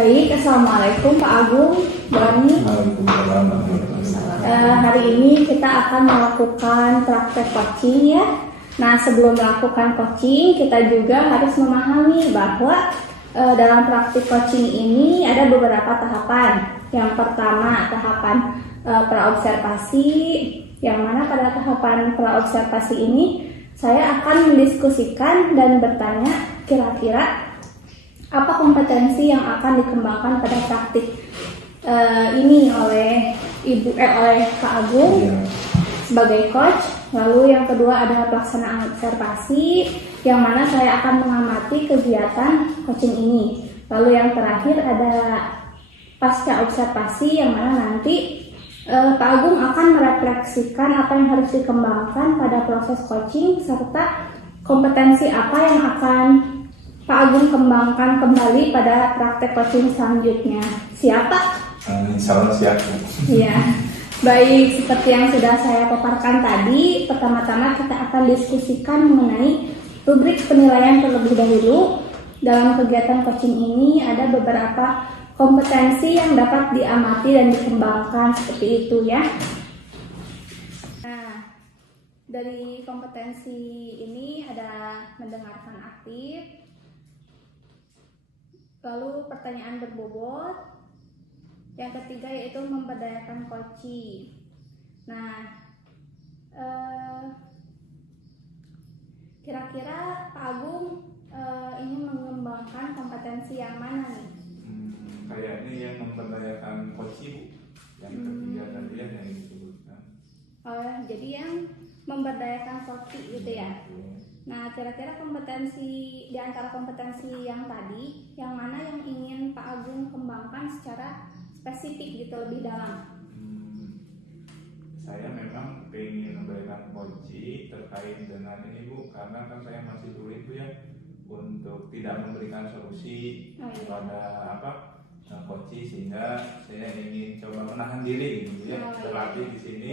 Baik, Assalamualaikum Pak Agung, Bu Ani. Waalaikumsalam. Hari ini kita akan melakukan praktek coaching ya. Nah, sebelum melakukan coaching, kita juga harus memahami bahwa dalam praktik coaching ini ada beberapa tahapan. Yang pertama, tahapan praobservasi, yang mana pada tahapan praobservasi ini saya akan mendiskusikan dan bertanya kira-kira apa kompetensi yang akan dikembangkan pada praktik ini oleh Pak Agung sebagai coach. Lalu yang kedua adalah pelaksanaan observasi, yang mana saya akan mengamati kegiatan coaching ini. Lalu yang terakhir ada pasca observasi, yang mana nanti Pak Agung akan merefleksikan apa yang harus dikembangkan pada proses coaching, serta kompetensi apa yang akan Pak Agung kembangkan kembali pada praktek coaching selanjutnya. Siapa? Insya Allah siap. Iya. Baik, seperti yang sudah saya paparkan tadi, pertama-tama kita akan diskusikan mengenai rubrik penilaian terlebih dahulu. Dalam kegiatan coaching ini ada beberapa kompetensi yang dapat diamati dan dikembangkan seperti itu ya. Nah, dari kompetensi ini ada mendengarkan aktif, lalu pertanyaan berbobot, yang ketiga yaitu memberdayakan coaching. Nah, kira-kira Pak Agung ingin mengembangkan kompetensi yang mana nih? Kayaknya yang memberdayakan coaching, yang ketiga tadi yang disebutkan. Jadi yang memberdayakan coaching gitu ya. Nah, kira-kira kompetensi di antara kompetensi yang tadi, yang mana yang ingin Pak Agung kembangkan secara spesifik gitu, lebih dalam? Saya memang ingin memberikan coaching terkait dengan ini Bu, karena kan saya masih sulit Bu ya untuk tidak memberikan solusi kepada coaching, sehingga saya ingin coba menahan diri gitu ya, berlatih di sini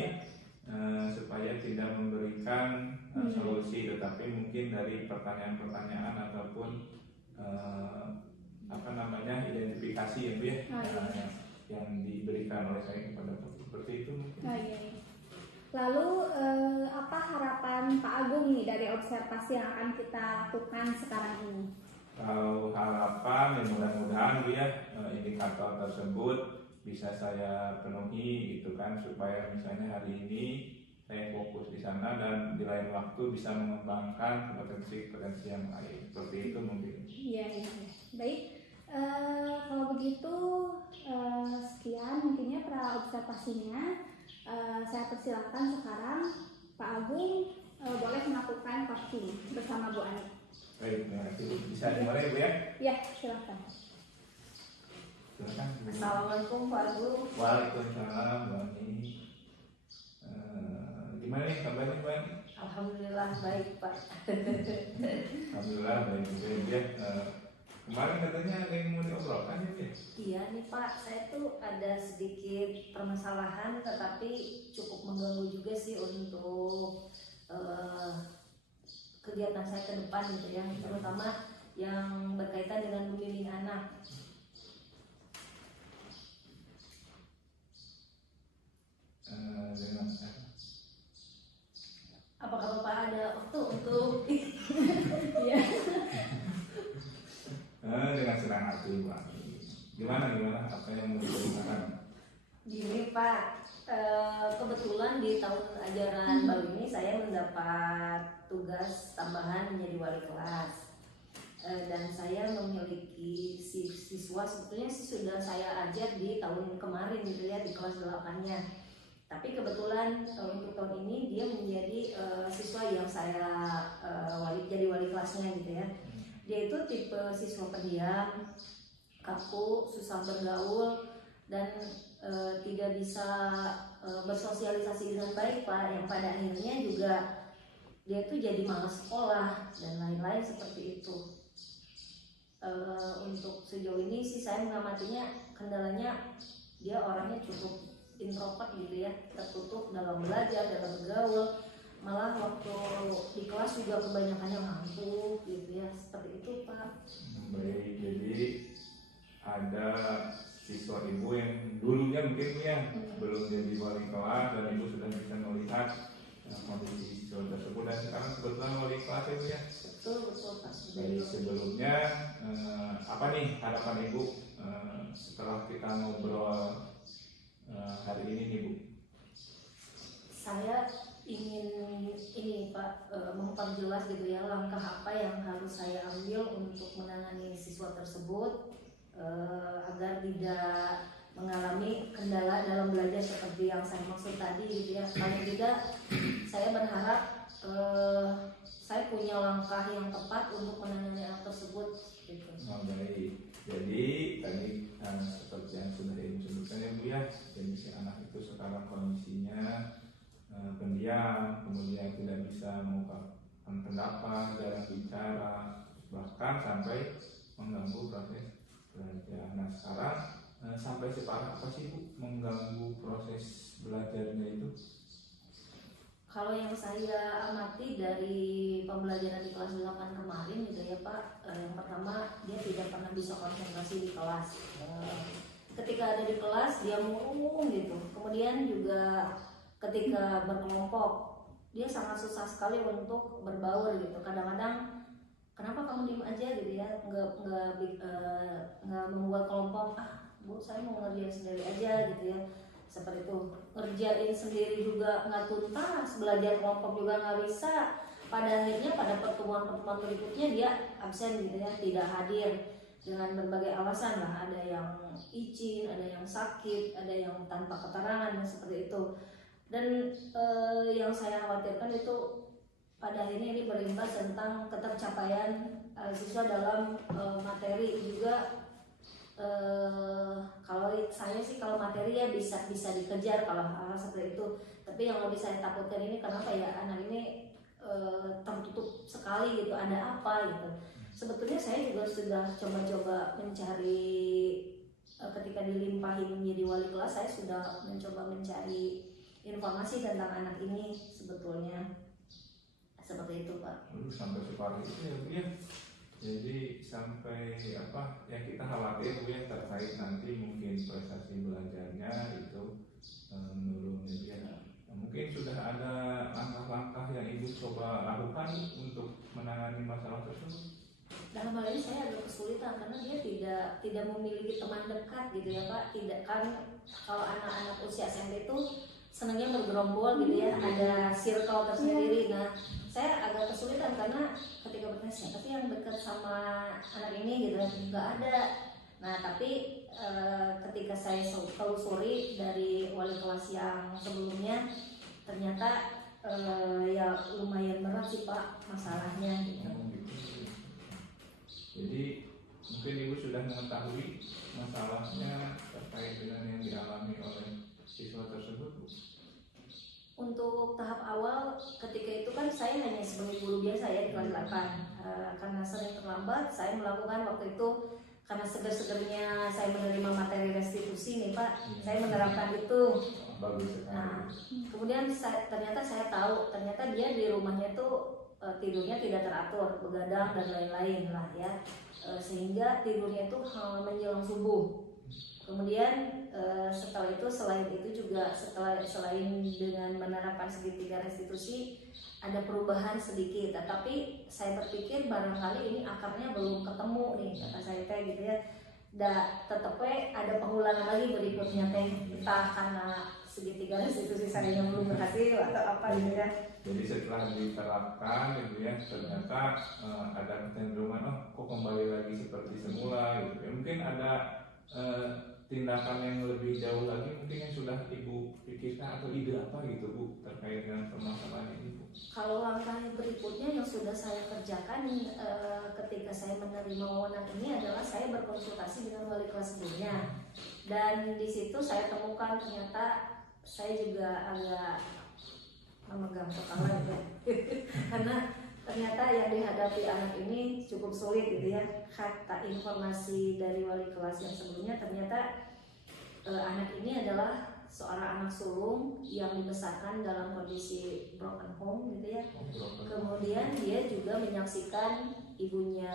supaya tidak memberikan solusi, tetapi mungkin dari pertanyaan-pertanyaan ataupun identifikasi ya Bu ya, yang diberikan oleh saya kepada coach, seperti itu mungkin. Lalu apa harapan Pak Agung nih dari observasi yang akan kita lakukan sekarang ini? Kalau harapan, mudah-mudahan Bu ya, indikator tersebut bisa saya penuhi gitu kan, supaya misalnya hari ini saya fokus di sana dan di lain waktu bisa mengembangkan kompetensi yang lain, seperti itu mungkin. Iya. Baik, kalau begitu sekian mungkinnya praobservasinya. Saya persilakan sekarang Pak Agung boleh melakukan coaching bersama Bu Ani. Baik, terima kasih. Bisa dimulai Bu ya? Ya, silakan. Silakan. Assalamualaikum Pak Agung. Waalaikumsalam Bu Ani. Gimana nih kabarnya Bu Ani? Alhamdulillah baik Pak. Alhamdulillah baik juga ya. Kemarin katanya ada yang mau diobrolkan ya? Iya nih Pak, saya tuh ada sedikit permasalahan, tetapi cukup mengganggu juga sih untuk kegiatan saya ke depan gitu ya, terutama yang berkaitan dengan membimbing anak. Apakah Bapak ada waktu untuk Iya. Dengan senang hati Bu Ani. Gimana apa yang mau diceritakan? Gini Pak, kebetulan di tahun ajaran baru ini saya mendapat tugas tambahan menjadi wali kelas, dan saya memiliki siswa sebetulnya sudah saya ajar di tahun kemarin gitu ya, di kelas 8-nya. Tapi kebetulan untuk tahun ini dia menjadi siswa yang saya jadi wali kelasnya gitu ya. Dia itu tipe siswa pendiam, kaku, susah bergaul, dan tidak bisa bersosialisasi dengan baik Pak, yang pada akhirnya juga dia tuh jadi malas sekolah dan lain-lain seperti itu. Untuk sejauh ini sih saya mengamatinya, kendalanya dia orangnya cukup introvert gitu ya, tertutup dalam belajar, dalam bergaul, malah waktu di kelas juga kebanyakan yang ngantuk gitu ya, seperti itu Pak. Baik, jadi ada siswa ibu yang dulunya mungkin Bu ya belum jadi wali kelas dan ibu sudah bisa melihat kondisi siswa tersebut dan sekarang kebetulan wali kelas ya Bu ya. Betul Pak. Dari sebelumnya apa nih harapan ibu setelah kita ngobrol hari ini nih Bu? Saya ingin ini Pak memperjelas gitu ya langkah apa yang harus saya ambil untuk menangani siswa tersebut agar tidak mengalami kendala dalam belajar seperti yang saya maksud tadi gitu ya. Paling tidak saya berharap saya punya langkah yang tepat untuk menangani anak tersebut gitu. Oh, baik. Jadi tadi seperti yang sudah ibu sebutkan ya Bu ya, jadi si anak itu sekarang kondisinya pendiam, kemudian tidak bisa mengungkapkan pendapat, jarang bicara, bahkan sampai mengganggu proses belajar. Nah sekarang sampai separah apa sih Bu mengganggu proses belajarnya itu? Kalau yang saya amati dari pembelajaran di kelas 8 kemarin gitu ya Pak, yang pertama dia tidak pernah bisa konsentrasi di kelas. Ketika ada di kelas dia murung gitu. Kemudian juga ketika berkelompok dia sangat susah sekali untuk berbaur gitu. Kadang-kadang kenapa kamu diem aja gitu ya, nggak membuat kelompok. Bu saya mau ngerjain sendiri aja gitu ya. Seperti itu, ngerjain sendiri juga nggak tuntas, belajar kelompok juga nggak bisa. Pada akhirnya pada pertemuan-pertemuan berikutnya dia absen gitu ya, tidak hadir dengan berbagai alasan lah. Ada yang izin, ada yang sakit, ada yang tanpa keterangan dan seperti itu. Dan yang saya khawatirkan itu pada akhirnya ini berimbas tentang ketercapaian siswa dalam materi juga. Kalau saya sih kalau materi ya bisa dikejar kalau hal seperti itu. Tapi yang lebih saya takutkan ini kenapa ya anak ini tertutup sekali gitu, ada apa gitu. Sebetulnya saya juga sudah coba-coba mencari ketika dilimpahi menjadi wali kelas, saya sudah mencoba mencari informasi tentang anak ini sebetulnya. Seperti itu Pak. Sampai separah itu ya Bu ya. Jadi sampai apa yang kita khawatir Bu ya terkait nanti mungkin prestasi belajarnya itu menurun gitu ya. Nah, mungkin sudah ada langkah-langkah yang ibu coba lakukan untuk menangani masalah tersebut. Dalam hal ini saya agak kesulitan karena dia tidak memiliki teman dekat gitu ya Pak. Tidak kan kalau anak-anak usia SMP itu senangnya bergerombol gitu ya, ada circle tersendiri. Nah saya agak kesulitan karena ketika bertanya siapa sih yang dekat sama anak ini gitu, nggak ada. Nah tapi ketika saya telusuri dari wali kelas yang sebelumnya, ternyata ya lumayan berat sih Pak masalahnya gitu. Jadi mungkin ibu sudah mengetahui masalahnya terkait dengan yang dialami oleh siswa tersebut Bu? Untuk tahap awal ketika itu kan saya hanya sebagai guru biasa ya di kelas 8. Karena sering terlambat saya melakukan waktu itu karena seger-segernya saya menerima materi restitusi nih Pak, saya menerapkan itu. Bagus sekali. Nah, kemudian ternyata saya tahu ternyata dia di rumahnya tuh tidurnya tidak teratur, begadang dan lain-lain lah ya, sehingga tidurnya itu menjelang subuh. Kemudian setelah itu selain juga selain dengan menerapkan segitiga restitusi ada perubahan sedikit, tetapi saya berpikir barangkali ini akarnya belum ketemu nih kata saya kayak gitu ya. Tetap ada pengulangan lagi berikutnya teh, entah karena segitiga restitusi saya yang belum berhasil atau apa gitu ya. Jadi setelah diterapkan gitu ya ternyata ada kecenderungan kok kembali lagi seperti semula gitu ya. Mungkin ada tindakan yang lebih jauh lagi mungkin yang sudah ibu pikirkan atau ide apa gitu Bu terkait dengan permasalahan ini Bu? Kalau langkah berikutnya yang sudah saya kerjakan ketika saya menerima wewenang ini adalah saya berkonsultasi dengan wali kelas sebelumnya, dan di situ saya temukan ternyata saya juga agak memegang kepala ya karena ternyata yang dihadapi anak ini cukup sulit gitu ya. Kata informasi dari wali kelas yang sebelumnya ternyata anak ini adalah seorang anak sulung yang dibesarkan dalam kondisi broken home gitu ya. Kemudian dia juga menyaksikan ibunya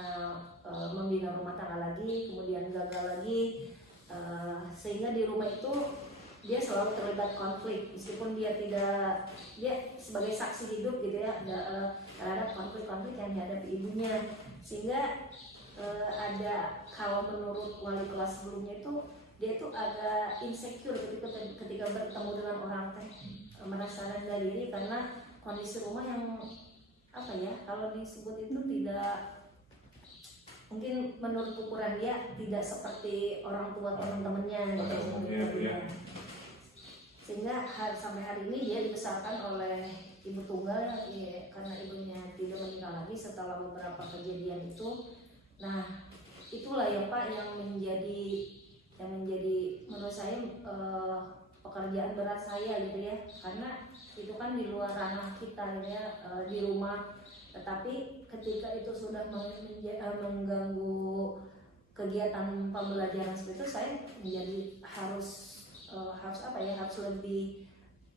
membina rumah tangga lagi, kemudian gagal lagi, sehingga di rumah itu dia selalu terlibat konflik meskipun dia sebagai saksi hidup gitu ya terhadap konflik-konflik yang dihadapi ibunya, sehingga ada, kalau menurut wali kelas sebelumnya itu dia itu agak insecure ketika bertemu dengan orang teh, merasa rendah diri karena kondisi rumah yang apa ya, kalau disebut itu tidak, mungkin menurut ukuran dia tidak seperti orang tua teman-temannya gitu ya. Sehingga sampai hari ini dia dibesarkan oleh ibu tunggal ya, karena ibunya tidak menikah lagi setelah beberapa kejadian itu. Nah itulah ya Pak yang menjadi menurut saya pekerjaan berat saya gitu ya, karena itu kan di luar ranah kita gitu ya, di rumah, tetapi ketika itu sudah mengganggu kegiatan pembelajaran seperti itu, saya menjadi harus lebih,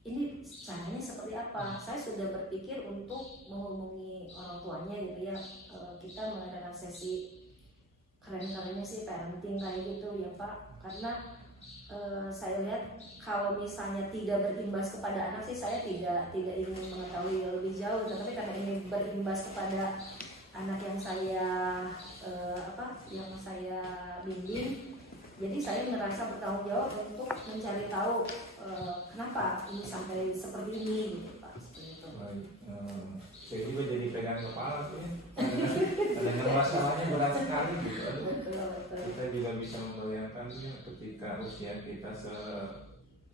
ini caranya seperti apa. Saya sudah berpikir untuk menghubungi orang tuanya gitu ya, kita mengadakan sesi keren-kerennya sih parenting kayak gitu ya Pak, karena saya lihat kalau misalnya tidak berimbas kepada anak sih saya tidak ingin mengetahui lebih jauh, tapi karena ini berimbas kepada anak yang saya bimbing, jadi saya merasa bertanggung jawab untuk mencari tahu kenapa ini sampai seperti ini gitu Pak. Saya juga jadi pegang kepala tuh ya. Dengan masalahnya berat sekali gitu. Kita juga bisa membayangkan ketika usia kita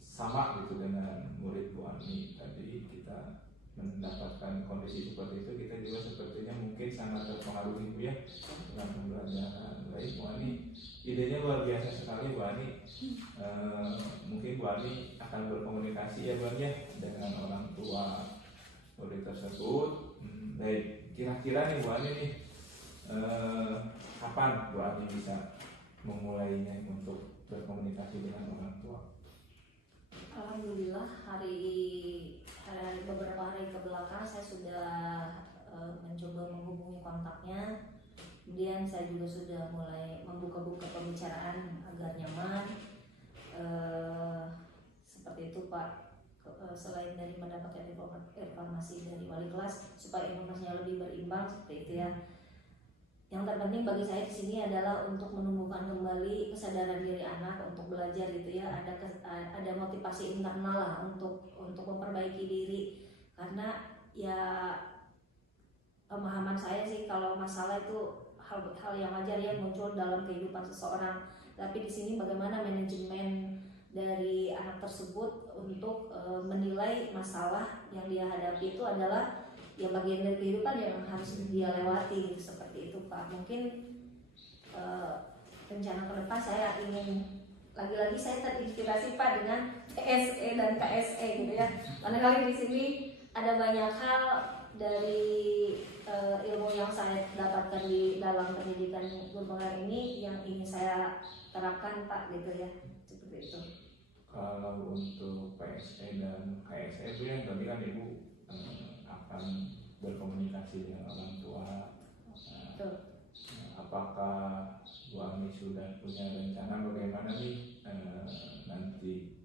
sama gitu dengan murid Bu Ani tadi, kita mendapatkan kondisi seperti itu, kita juga sepertinya mungkin sangat terpengaruh ya dengan pembelajaran. Baik Bu Ani, idenya luar biasa sekali Bu Ani. Mungkin Bu Ani akan berkomunikasi ya Bu Ani ya dengan orang tua murid tersebut. Baik, kira-kira nih Bu Ani nih kapan Bu Ani bisa memulainya untuk berkomunikasi dengan orang tua? Alhamdulillah beberapa hari ke belakang saya sudah mencoba menghubungi kontaknya. Kemudian saya juga sudah mulai membuka-buka pembicaraan agar nyaman. Seperti itu Pak. Selain dari mendapatkan informasi dari wali kelas supaya informasinya lebih berimbang seperti itu ya. Yang terpenting bagi saya di sini adalah untuk menumbuhkan kembali kesadaran diri anak untuk belajar gitu ya. Ada motivasi internal lah untuk memperbaiki diri, karena ya pemahaman saya sih kalau masalah itu hal yang wajar ya muncul dalam kehidupan seseorang. Tapi di sini bagaimana manajemen dari anak tersebut untuk menilai masalah yang dia hadapi itu adalah ya bagian dari kehidupan yang harus dia lewati gitu, seperti itu Pak. Mungkin rencana ke depan saya ingin lagi-lagi saya terinspirasi Pak dengan PSE dan KSE gitu ya. Karena kali di sini ada banyak hal dari ilmu yang saya dapatkan di dalam pendidikan guru pengajar ini yang ingin saya terapkan Pak gitu ya, seperti itu. Kalau untuk PSE dan KSE itu yang tadi kan Ibu akan berkomunikasi dengan orang tua. Apakah Bu Ani sudah punya rencana bagaimana nih nanti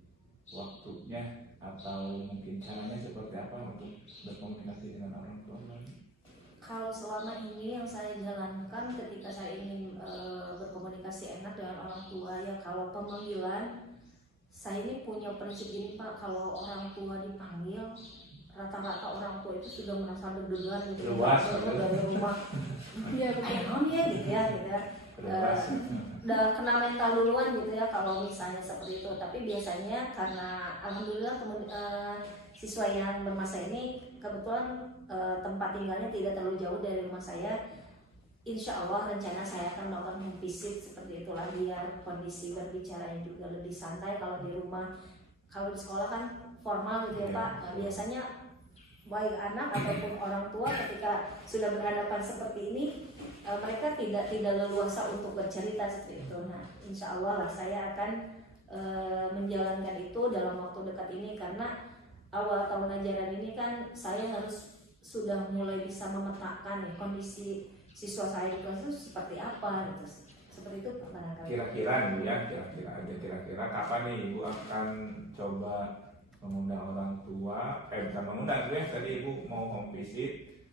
waktunya atau mungkin caranya seperti apa untuk berkomunikasi dengan orang tua? Kalau selama ini yang saya jalankan ketika saya ingin berkomunikasi enak dengan orang tua ya, kalau pemanggilan saya ini punya prinsip ini Pak, kalau orang tua dipanggil rata-rata orang tua itu sudah merasa deg-degan gitu dari rumah. Iya betul ya gitu ya. Udah kena mental duluan gitu ya kalau misalnya seperti itu. Tapi biasanya karena alhamdulillah siswa yang bermasa ini kebetulan tempat tinggalnya tidak terlalu jauh dari rumah saya. Insya Allah rencana saya akan melakukan home visit seperti itulah, biar kondisi berbicaranya juga lebih santai. Kalau di rumah, kalau di sekolah kan formal gitu ya Pak. Nah, biasanya baik anak ataupun orang tua ketika sudah berhadapan seperti ini mereka tidak leluasa untuk bercerita seperti itu. Nah insya Allah lah saya akan menjalankan itu dalam waktu dekat ini, karena awal tahun ajaran ini kan saya harus sudah mulai bisa memetakan ya, kondisi siswa saya di kelas itu seperti apa gitu. Seperti itu barangkali. Kira-kira Bu ya, kira-kira kapan nih Ibu akan coba mengundang orang tua, bukan mengundang ya, tadi Ibu mau home visit,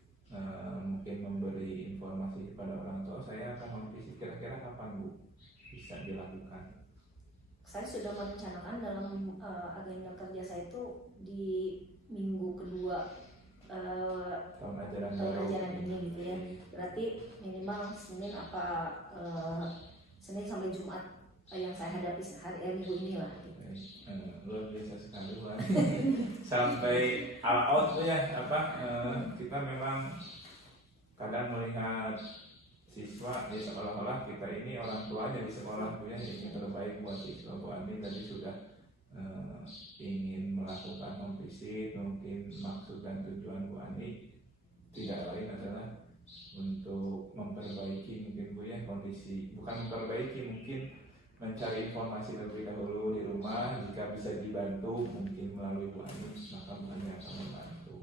mungkin memberi informasi kepada orang tua, saya akan home visit, kira-kira kapan Bu bisa dilakukan? Saya sudah merencanakan dalam agenda kerja saya itu di minggu kedua tahun ajaran ini gitu ya. Berarti minimal Senin Senin sampai Jumat yang saya hadapi hari minggu ini lah. Luar biasa sekali Bu. Sampai all out ya, kita memang kadang melihat siswa di sekolah-olah kita ini orang tuanya di sekolah punya yang terbaik buat siswa. Bu Ani tadi sudah ingin melakukan home visit, mungkin maksud dan tujuan Bu Ani tidak lain adalah untuk memperbaiki mungkin Bu ya kondisi, bukan memperbaiki, mungkin mencari informasi terlebih dahulu di rumah. Jika bisa dibantu mungkin melalui Bu Ani, maka Bu Ani akan membantu.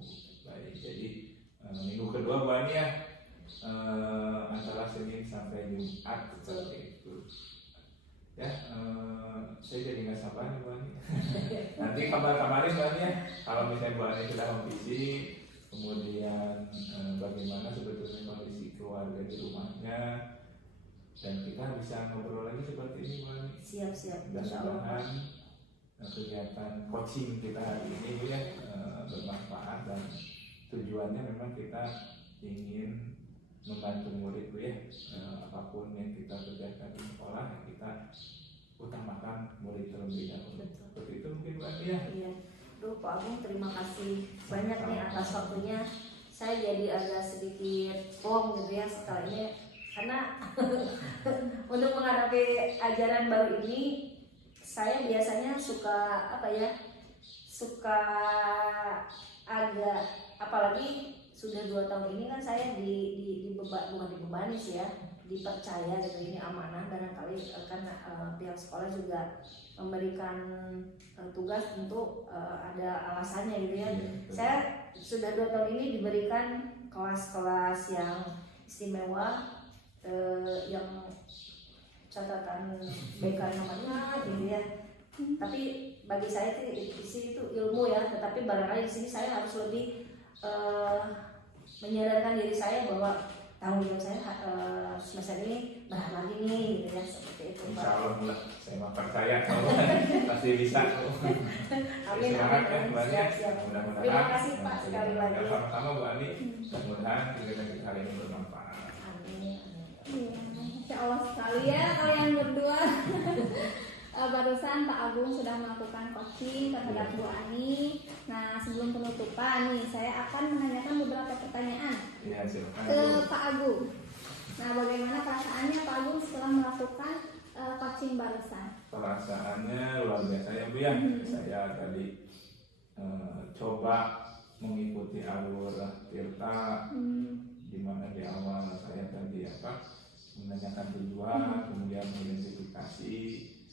Baik, jadi minggu kedua Bu Ani ya, antara Senin sampai Jumat seperti itu ya. Saya jadi nggak sabar nih Bu Ani. Nanti kabar-kabarin Bu Ani ya, kalau misalnya Bu Ani sudah home visit, kemudian bagaimana sebetulnya kondisi keluarga di rumahnya, dan kita bisa ngobrol lagi seperti ini Bu Ani. Siap-siap. Mudah-mudahan kegiatan coaching kita hari ini Bu ya bermanfaat, dan tujuannya memang kita ingin membantu murid Bu ya, apapun yang kita kerjakan di sekolah kita utamakan murid terlebih dahulu. Seperti itu mungkin Bu Ani ya. Iya. Duh Pak Agung, terima kasih banyak nih atas waktunya. Saya jadi agak sedikit plong gitu ya setelah ini, karena untuk menghadapi ajaran baru ini saya biasanya suka suka agak, apalagi sudah 2 tahun ini kan saya bukan dibebani sih ya, dipercaya gitu, ini amanah. Barangkali kan pihak sekolah juga memberikan tugas, tentu ada alasannya gitu ya. Saya sudah 2 tahun ini diberikan kelas-kelas yang istimewa, yang catatan BK namanya gitu ya. Tapi bagi saya di sini itu ilmu ya, tetapi barangkali di sini saya harus lebih menyadarkan diri saya bahwa tanggung jawab saya semester ini berat lagi nih gitu ya, seperti itu Pak. Insya Allah lah, saya mau percaya kalau pasti bisa. Amin, Semangat ya amin. Bu Ani. Siap. Mudah-mudahan. Terima kasih Pak sekali lagi. Sama-sama Bu Ani. Mudah-mudahan kegiatan kita hari ini bermanfaat. Amin. Iya, Masya Allah sekali ya kalian berdua. Barusan Pak Agung sudah melakukan coaching terhadap Bu Ani. Nah, sebelum penutupan nih, saya akan menanyakan beberapa pertanyaan Iya, silakan. ke Pak Agung. Nah, bagaimana perasaannya Pak Agung setelah melakukan coaching barusan? Perasaannya luar biasa ya Bu ya. Saya tadi coba mengikuti alur Tirta, di mana di awal saya tadi menanyakan tujuan, kemudian mengidentifikasi,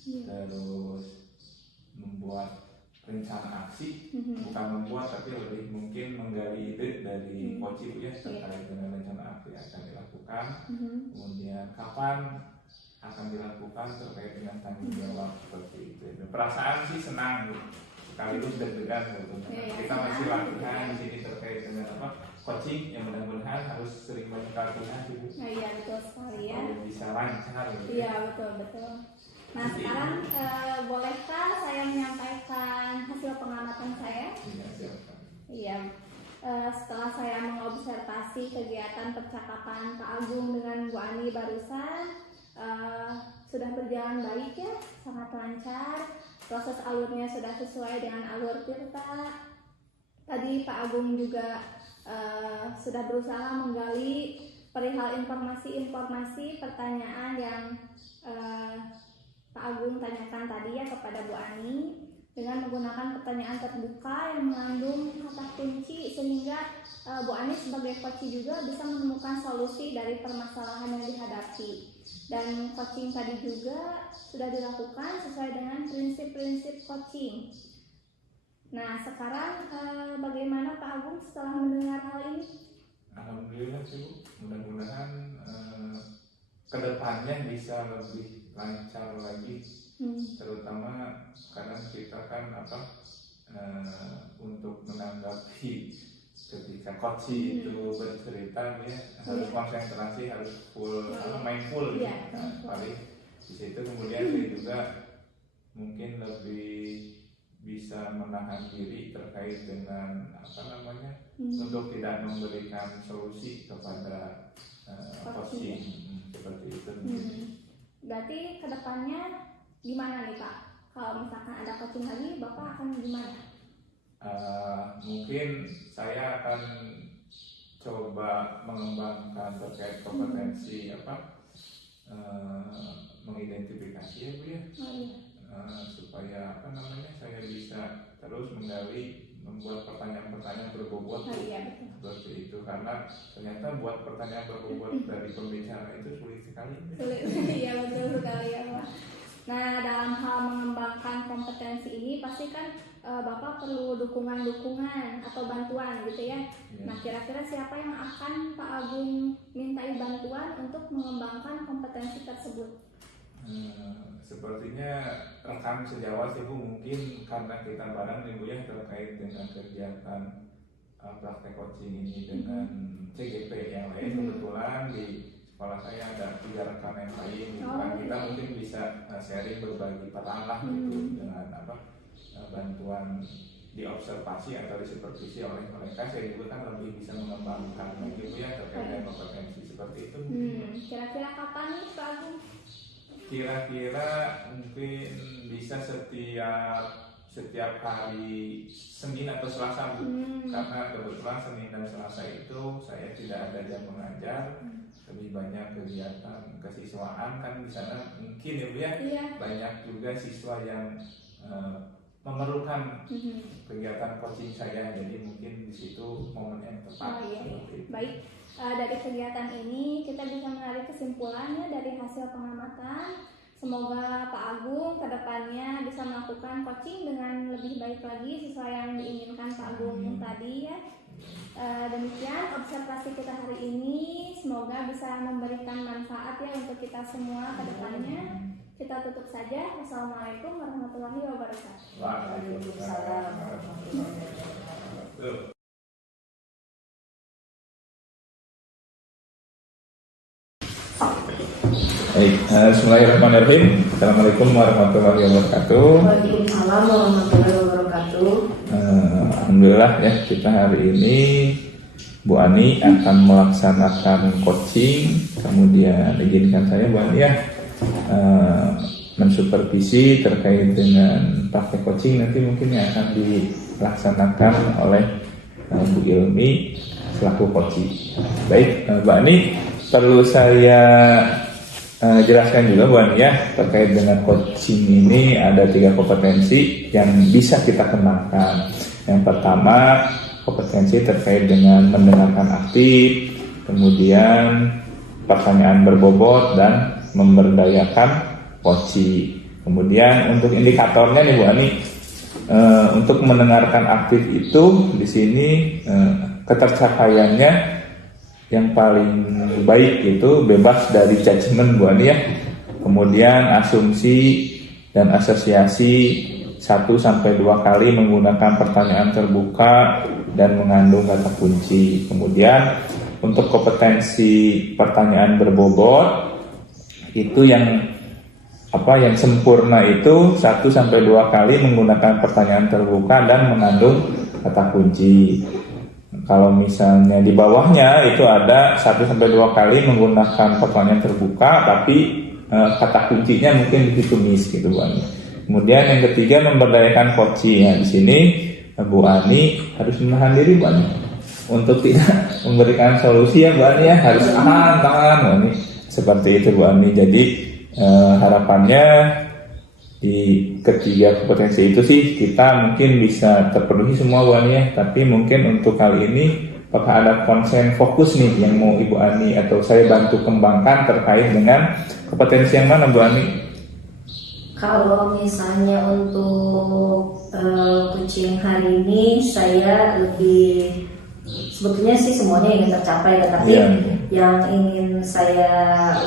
terus membuat rencana aksi, bukan membuat tapi lebih mungkin menggali ide dari coaching ya terkait dengan rencana aksi yang akan dilakukan, kemudian kapan akan dilakukan terkait dengan tanggung jawab seperti itu. Perasaan sih senang sekaligus deg-degan kita masih latihan di sini terkait dengan coaching, yang mudah-mudahan harus sering banyak latihan sih Bu. Nah, iya betul sekali ya. Bisa lancar gitu. Iya betul. Nah, sekarang bolehkah saya menyampaikan hasil pengamatan saya? Iya, silakan. Iya. Setelah saya mengobservasi kegiatan percakapan Pak Agung dengan Bu Ani barusan, sudah berjalan baik ya, sangat lancar. Proses alurnya sudah sesuai dengan alur Tirta. Tadi Pak Agung juga sudah berusaha menggali perihal informasi-informasi pertanyaan yang Pak Agung tanyakan tadi ya kepada Bu Ani. dengan menggunakan pertanyaan terbuka yang mengandung kata kunci sehingga Bu Ani sebagai coaching juga bisa menemukan solusi dari permasalahan yang dihadapi. Dan coaching tadi juga sudah dilakukan sesuai dengan prinsip-prinsip coaching. Nah, sekarang bagaimana Pak Agung setelah mendengar hal ini? Alhamdulillah sih Bu, mudah-mudahan kedepannya bisa lebih lancar lagi. Terutama kadang kita kan untuk menanggapi ketika coach itu bercerita ya harus konsentrasi, harus full mindful ya. Paling di situ kemudian saya juga mungkin lebih bisa menahan diri terkait dengan untuk tidak memberikan solusi kepada coaching seperti itu. Berarti kedepannya gimana nih Pak? Kalau misalkan ada coaching lagi, Bapak akan gimana? Mungkin saya akan coba mengembangkan terkait kompetensi mengidentifikasi ya Bu ya, supaya saya bisa terus menggali, membuat pertanyaan-pertanyaan berbobot seperti itu, karena ternyata buat pertanyaan berbobot dari pembicara itu sulit sekali. Iya betul sekali ya Pak. Nah, dalam hal mengembangkan kompetensi ini pasti kan Bapak perlu dukungan-dukungan atau bantuan gitu ya. Nah, kira-kira siapa yang akan Pak Agung mintai bantuan untuk mengembangkan kompetensi tersebut? Sepertinya rekan sejawat Bu, mungkin karena kita bareng nih Bu ya terkait dengan kegiatan praktek coaching ini dengan CGP yang lain. Kebetulan di sekolah saya ada 3 rekan yang lain, kita mungkin bisa sharing berbagi peran lah gitu dengan bantuan diobservasi atau disupervisi oleh mereka. Saya juga kan lebih bisa mengembangkan gitu ya terkait dengan kompetensi seperti itu. Kira-kira kapan nih Pak Agung? Kira-kira mungkin bisa setiap hari Senin atau Selasa Bu. Karena kebetulan Senin dan Selasa itu saya tidak ada jam mengajar, lebih banyak kegiatan kesiswaan kan di sana mungkin ya Bu ya. Banyak juga siswa yang memerlukan kegiatan coaching saya, jadi mungkin di situ momen yang tepat. Baik, dari kegiatan ini kita bisa menarik kesimpulannya dari hasil pengamatan. Semoga Pak Agung kedepannya bisa melakukan coaching dengan lebih baik lagi sesuai yang diinginkan Pak Agung tadi ya. Demikian observasi kita hari ini, semoga bisa memberikan manfaat ya untuk kita semua kedepannya. Kita tutup saja. Wassalamualaikum warahmatullahi wabarakatuh. Waalaikumsalam warahmatullahi wabarakatuh. Baik, bismillahirrahmanirrahim. Assalamualaikum warahmatullahi wabarakatuh. Waalaikumsalam warahmatullahi wabarakatuh. Alhamdulillah ya, kita hari ini Bu Ani akan melaksanakan coaching. Kemudian izinkan saya Bu Ani ya mensupervisi terkait dengan praktek coaching nanti mungkin yang akan dilaksanakan oleh Bu Ilmi selaku coaching. Baik, Bu Ani, perlu saya jelaskan juga Bu Ani ya terkait dengan coaching ini ada 3 kompetensi yang bisa kita kenalkan. Yang pertama kompetensi terkait dengan mendengarkan aktif, kemudian pertanyaan berbobot dan memberdayakan coaching. Kemudian untuk indikatornya nih Bu Ani, untuk mendengarkan aktif itu di sini ketercapaiannya yang paling baik itu bebas dari judgement Bu Ani ya. Kemudian asumsi dan asosiasi 1-2 kali menggunakan pertanyaan terbuka dan mengandung kata kunci. Kemudian untuk kompetensi pertanyaan berbobot itu yang sempurna itu 1-2 kali menggunakan pertanyaan terbuka dan mengandung kata kunci. Kalau misalnya di bawahnya itu ada 1-2 kali menggunakan pertanyaan terbuka tapi kata kuncinya mungkin ditumis gitu Bu Ani. Kemudian yang ketiga memberdayakan coaching. Di sini Bu Ani harus menahan diri Bu Ani untuk tidak memberikan solusi ya Bu Ani ya, harus tahan Bu Ani. Seperti itu Bu Ani. Jadi harapannya di ketiga kompetensi itu sih kita mungkin bisa terpenuhi semua Bu Ani ya, tapi mungkin untuk kali ini apakah ada konsen fokus nih yang mau Ibu Ani atau saya bantu kembangkan terkait dengan kompetensi yang mana Bu Ani? Kalau misalnya untuk coaching hari ini saya lebih sebetulnya sih semuanya ingin tercapai, tetapi yang ingin saya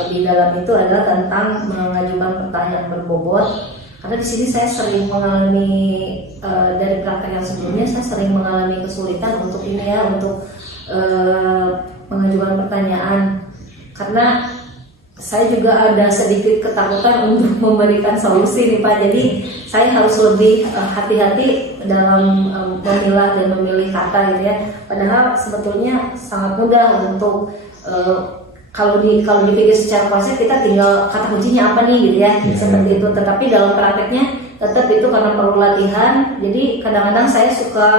lebih dalam itu adalah tentang mengajukan pertanyaan berbobot. Karena di sini saya sering mengalami dari praktek yang sebelumnya saya sering mengalami kesulitan untuk ini ya, untuk mengajukan pertanyaan. Karena saya juga ada sedikit ketakutan untuk memberikan solusi nih Pak. Jadi saya harus lebih hati-hati dalam memilah dan memilih kata gitu ya. Padahal sebetulnya sangat mudah untuk kalau dipikir secara konsep kita tinggal kata kuncinya apa nih gitu ya, seperti itu. Tetapi dalam prakteknya tetap itu karena perlu latihan. Jadi kadang-kadang saya suka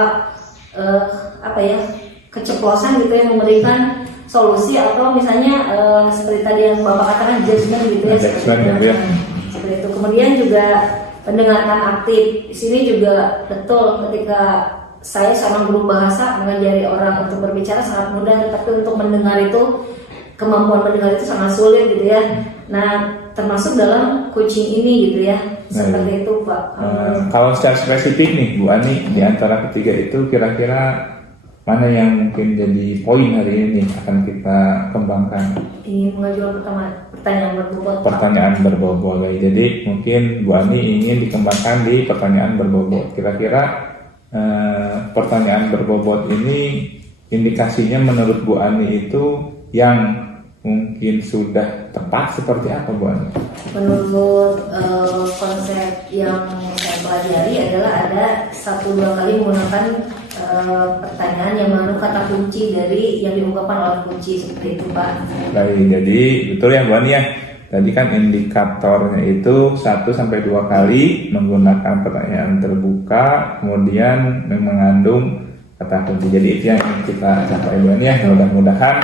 keceplosan gitu ya memberikan solusi, atau misalnya seperti tadi yang Bapak katakan judgement gitu ya, seperti itu. Kemudian juga pendengarkan aktif. Di sini juga betul ketika saya seorang guru bahasa mengajari orang untuk berbicara sangat mudah, tetapi untuk mendengar itu kemampuan mendengar itu sangat sulit gitu ya. Nah, termasuk dalam coaching ini gitu ya, seperti itu Pak. Kalau secara spesifik nih Bu Ani, di antara ketiga itu kira-kira mana yang mungkin jadi poin hari ini akan kita kembangkan? Ini mengajukan pertanyaan berbobot. Pertanyaan berbobot. Jadi mungkin Bu Ani ingin dikembangkan di pertanyaan berbobot. Kira-kira pertanyaan berbobot ini indikasinya menurut Bu Ani itu yang mungkin sudah tepat seperti apa Bu Ani? Menurut konsep yang saya pelajari adalah ada 1-2 kali menggunakan pertanyaan yang mengandung kata kunci dari yang diungkapkan oleh kunci, seperti itu Pak. Baik, jadi betul ya Bu Ani ya. Tadi kan indikatornya itu 1-2 kali menggunakan pertanyaan terbuka, kemudian mengandung kata kunci. Jadi itu yang kita capai Bu Ani ya. Mudah-mudahan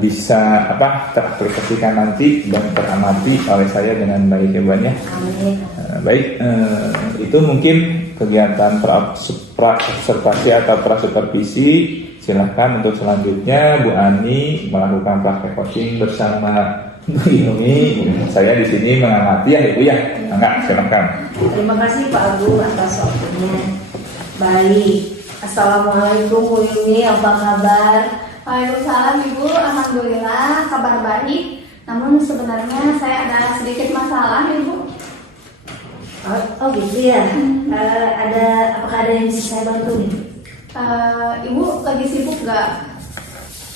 bisa teraplikasikan nanti dan teramati oleh saya dengan baik ya Bu Ani ya. Amin. Baik, itu mungkin kegiatan observasi atau supervisi. Silahkan untuk selanjutnya Bu Ani melakukan praktek coaching bersama Bu Yumi. Saya di sini mengamati ya Ibu ya. Enggak, silahkan. Terima kasih Pak Agung atas waktunya. Baik, Assalamualaikum Bu Yumi, apa kabar? Waalaikumsalam Ibu, alhamdulillah kabar baik. Namun sebenarnya saya ada sedikit masalah Ibu. Oh gitu ya. Apakah ada yang bisa saya bantu nih? Ibu lagi sibuk gak?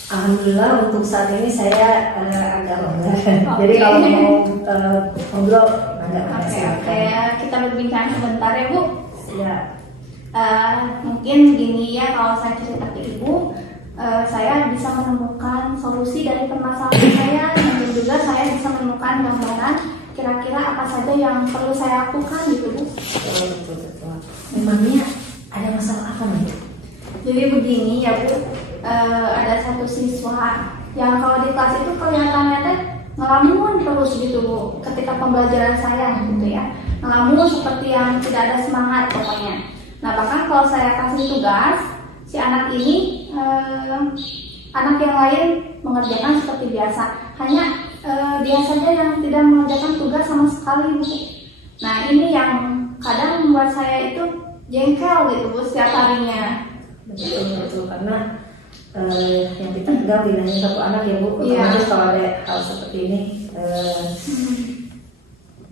Alhamdulillah untuk saat ini saya agak longgar. Jadi kalau mau ngobrol agak Oke, kita berbincang sebentar ya Bu. Ya. Mungkin gini ya, kalau saya cerita ke Ibu, saya bisa menemukan solusi dari permasalahan saya, dan juga saya bisa menemukan gambaran kira-kira apa saja yang perlu saya lakukan gitu Bu. Betul. Memangnya ada masalah apa nih? Jadi begini ya Bu, ada satu siswa yang kalau di kelas itu kelihatannya teh ngelamun terus gitu Bu, ketika pembelajaran saya gitu ya, ngelamun seperti yang tidak ada semangat pokoknya. Nah bahkan kalau saya kasih tugas, si anak ini anak yang lain mengerjakan seperti biasa, hanya dia saja yang tidak mengerjakan tugas sama sekali Bu. Nah ini yang kadang membuat saya itu jengkel gitu Bu setiap harinya. Betul, karena yang kita pegang tidak hanya satu anak ya Bu. Iya. Kalau ada hal seperti ini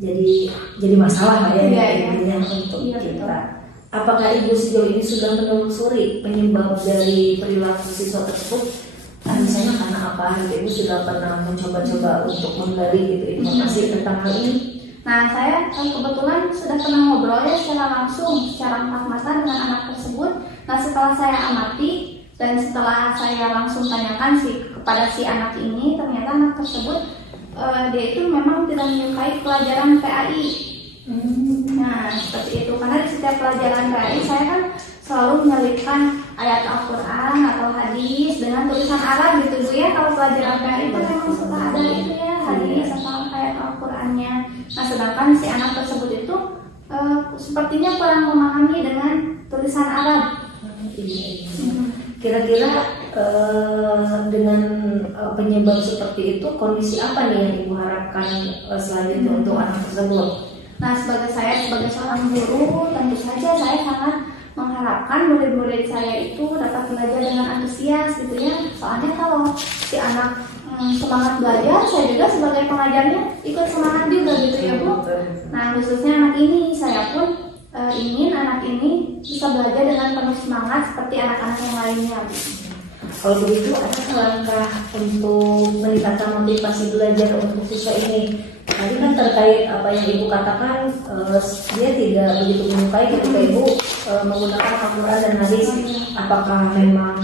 jadi masalah ya intinya untuk kita. Apakah Ibu sejauh ini sudah menelusuri penyebab dari perilaku siswa tersebut? Misalnya karena apa? Ibu sudah pernah mencoba-coba untuk menggali gitu informasi tentang hal ini? Nah, saya kebetulan sudah pernah ngobrol ya secara langsung, secara empat mata dengan anak tersebut. Nah, setelah saya amati dan setelah saya langsung tanyakan kepada si anak ini, ternyata anak tersebut dia itu memang tidak menyukai pelajaran PAI. Nah, seperti itu. Karena di setiap pelajaran PAI saya kan selalu menyelipkan ayat Al-Quran atau hadis dengan tulisan Arab gitu Bu ya. Kalau pelajaran PAI itu memang suka ada itu ya hari ini sama ayat Al-Qur'annya. Nah, sedangkan si anak tersebut itu sepertinya kurang memahami dengan tulisan Arab. Kira-kira dengan penyebab seperti itu, kondisi apa nih yang Ibu harapkan selanjutnya untuk anak tersebut? Nah, sebagai seorang guru, tentu saja saya sangat mengharapkan murid-murid saya itu dapat belajar dengan antusias gitu ya. Soalnya kalau si anak semangat belajar, saya juga sebagai pengajarnya ikut semangat juga gitu ya Bu. Nah, khususnya anak ini, saya pun ingin anak ini bisa belajar dengan penuh semangat seperti anak-anak yang lainnya. Kalau begitu, ada langkah untuk meningkatkan motivasi belajar untuk siswa ini? Tadi kan terkait apa yang Ibu katakan, dia tidak begitu menyukai ketika Ibu menggunakan Al-Quran dan hadis. Apakah memang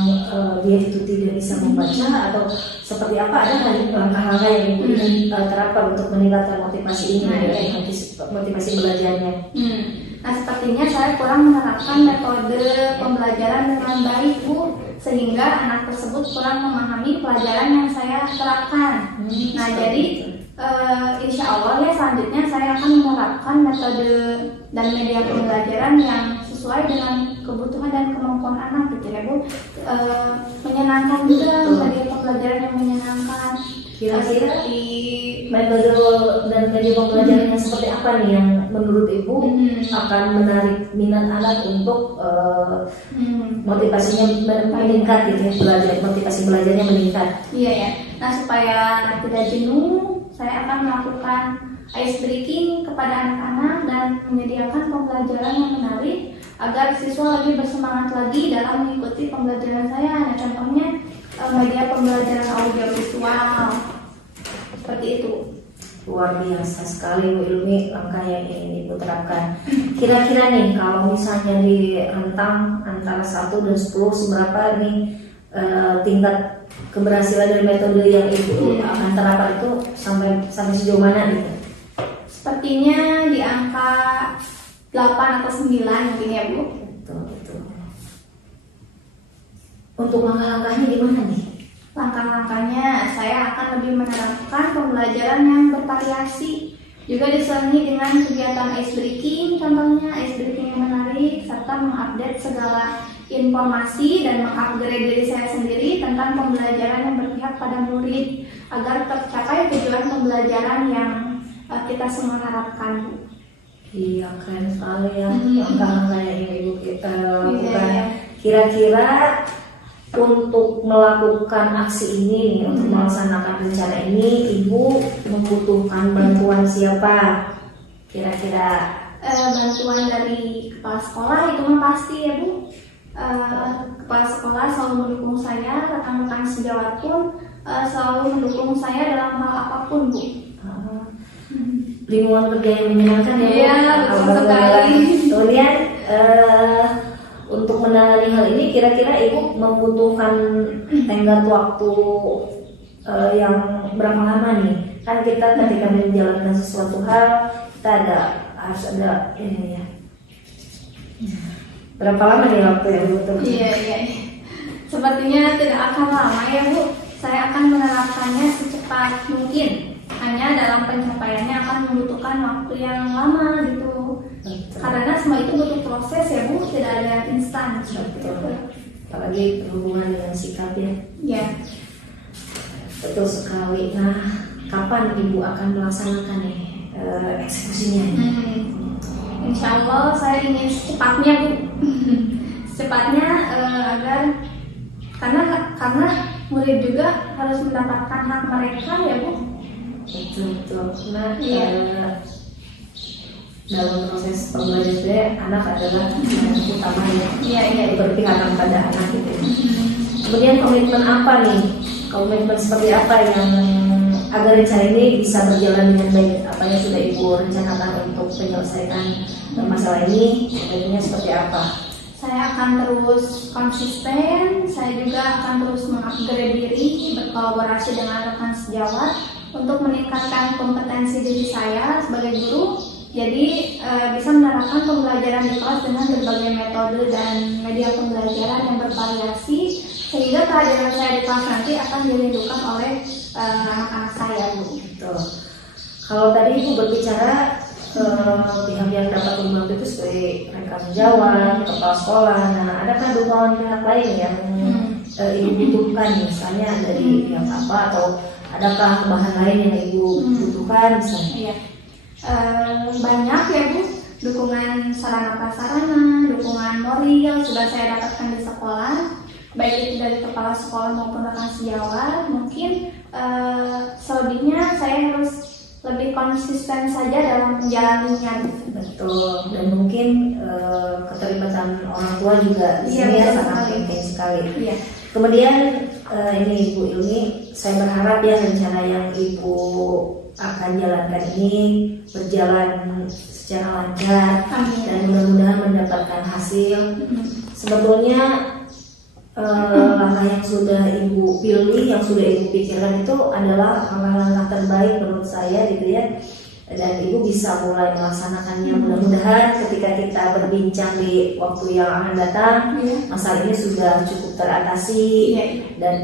dia itu tidak bisa membaca atau seperti apa? Ada langkah-langkah yang Ibu ingin terapkan untuk meningkatkan motivasi ini, motivasi belajarnya? Nah, sepertinya saya kurang menerapkan metode pembelajaran dengan baik Bu, sehingga anak tersebut kurang memahami pelajaran yang saya terapkan. Nah, jadi insya Allah ya selanjutnya saya akan menerapkan metode dan media pembelajaran yang sesuai dengan kebutuhan dan kemampuan anak gitu ya Bu. Menyenangkan juga, media pembelajaran yang menyenangkan. Kira-kira di metode dan media pembelajaran yang seperti apa nih yang menurut Ibu akan menarik minat anak untuk motivasinya meningkat gitu ya, motivasi belajarnya meningkat? Iya ya. Nah, supaya anak tidak jenuh, saya akan melakukan ice breaking kepada anak-anak dan menyediakan pembelajaran yang menarik agar siswa lebih bersemangat lagi dalam mengikuti pembelajaran saya. Nah, contohnya media pembelajaran audiovisual seperti itu. Luar biasa sekali Bu Ilmi langkah yang ingin Ibu terapkan. Kira-kira nih kalau misalnya di rentang antara 1 dan 10, seberapa nih tingkat keberhasilan dari metode yang Ibu akan terapkan itu sampai sejauh mana nih? Sepertinya di angka 8 atau 9 mungkin ya Bu. Betul. Untuk langkah-langkahnya gimana nih? Langkah-langkahnya saya akan lebih menerapkan pembelajaran yang bervariasi, juga diselingi dengan kegiatan ice breaking, contohnya ice breaking yang menarik, serta mengupdate segala informasi dan mengupgrade diri saya sendiri tentang pembelajaran yang berpihak pada murid agar tercapai tujuan pembelajaran yang kita semua harapkan. Iya, keren sekali ya langkah-langkah yang Ibu lakukan. Kira-kira untuk melakukan aksi ini nih, untuk melaksanakan rencana ini, Ibu membutuhkan bantuan siapa? Kira-kira bantuan dari kepala sekolah itu mah pasti ya Bu. Kepala sekolah selalu mendukung saya, rekan-rekan sejawat pun selalu mendukung saya dalam hal apapun Bu. Lingkungan kerja yang menyenangkan ya Bu. Iya, betul sekali. Kemudian untuk menangani hal ini, kira-kira Ibu membutuhkan tenggat waktu yang berapa lama nih? Kan kita ketika menjalankan sesuatu hal, kita harus ada ini ya. Berapa lama nih waktu yang dibutuhkan? Iya. Sepertinya tidak akan lama ya Bu. Saya akan menerapkannya secepat mungkin. Hanya dalam pencapaiannya akan membutuhkan waktu yang lama gitu. Karena semua itu butuh proses ya Bu, tidak ada yang instan seperti itu. Apalagi berhubungan dengan sikap ya. Ya. Betul sekali. Nah, kapan Ibu akan melaksanakan eksekusinya? Insya Allah saya ingin secepatnya Bu. Secepatnya agar karena murid juga harus mendapatkan hak mereka ya Bu. Betul. Nah, dalam proses pembelajaran anak adalah yang utama ya. Iya. Berpihakan pada anak itu. Kemudian komitmen apa nih? Komitmen seperti apa yang agar rencana ini bisa berjalan dengan baik? Apa yang sudah Ibu rencanakan untuk menyelesaikan masalah ini? Tentunya seperti apa? Saya akan terus konsisten. Saya juga akan terus mengupgrade diri, berkolaborasi dengan rekan sejawat untuk meningkatkan kompetensi diri saya sebagai guru. Jadi bisa menerapkan pembelajaran di kelas dengan berbagai metode dan media pembelajaran yang bervariasi, sehingga kehadiran saya di kelas nanti akan dirindukan oleh anak-anak saya, Bu. Betul. Kalau tadi Ibu berbicara pihak yang dapat membantu itu seperti rekan sejawat, kepala sekolah. Nah, adakah dukungan pihak lain yang Ibu butuhkan, misalnya dari pihak apa, atau adakah bahan lain yang Ibu butuhkan misalnya? Iya. Banyak ya, Bu, dukungan sarana prasarana, dukungan moral sudah saya dapatkan di sekolah, baik itu dari kepala sekolah maupun rekan sejawat. Mungkin selebihnya saya harus lebih konsisten saja dalam menjalaninya. Betul. Dan mungkin keterlibatan orang tua juga di sini ya sangat penting sekali. Iya. Kemudian ini Ibu Ilmi, saya berharap ya rencana yang Ibu akan jalankan ini berjalan secara lancar. Amin. Dan mudah-mudahan mendapatkan hasil. Sebetulnya langkah yang sudah Ibu pilih, yang sudah Ibu pikirkan itu adalah langkah-langkah terbaik menurut saya gitu ya. Dan Ibu bisa mulai melaksanakannya. Mudah-mudahan ketika kita berbincang di waktu yang akan datang, masalah ini sudah cukup teratasi dan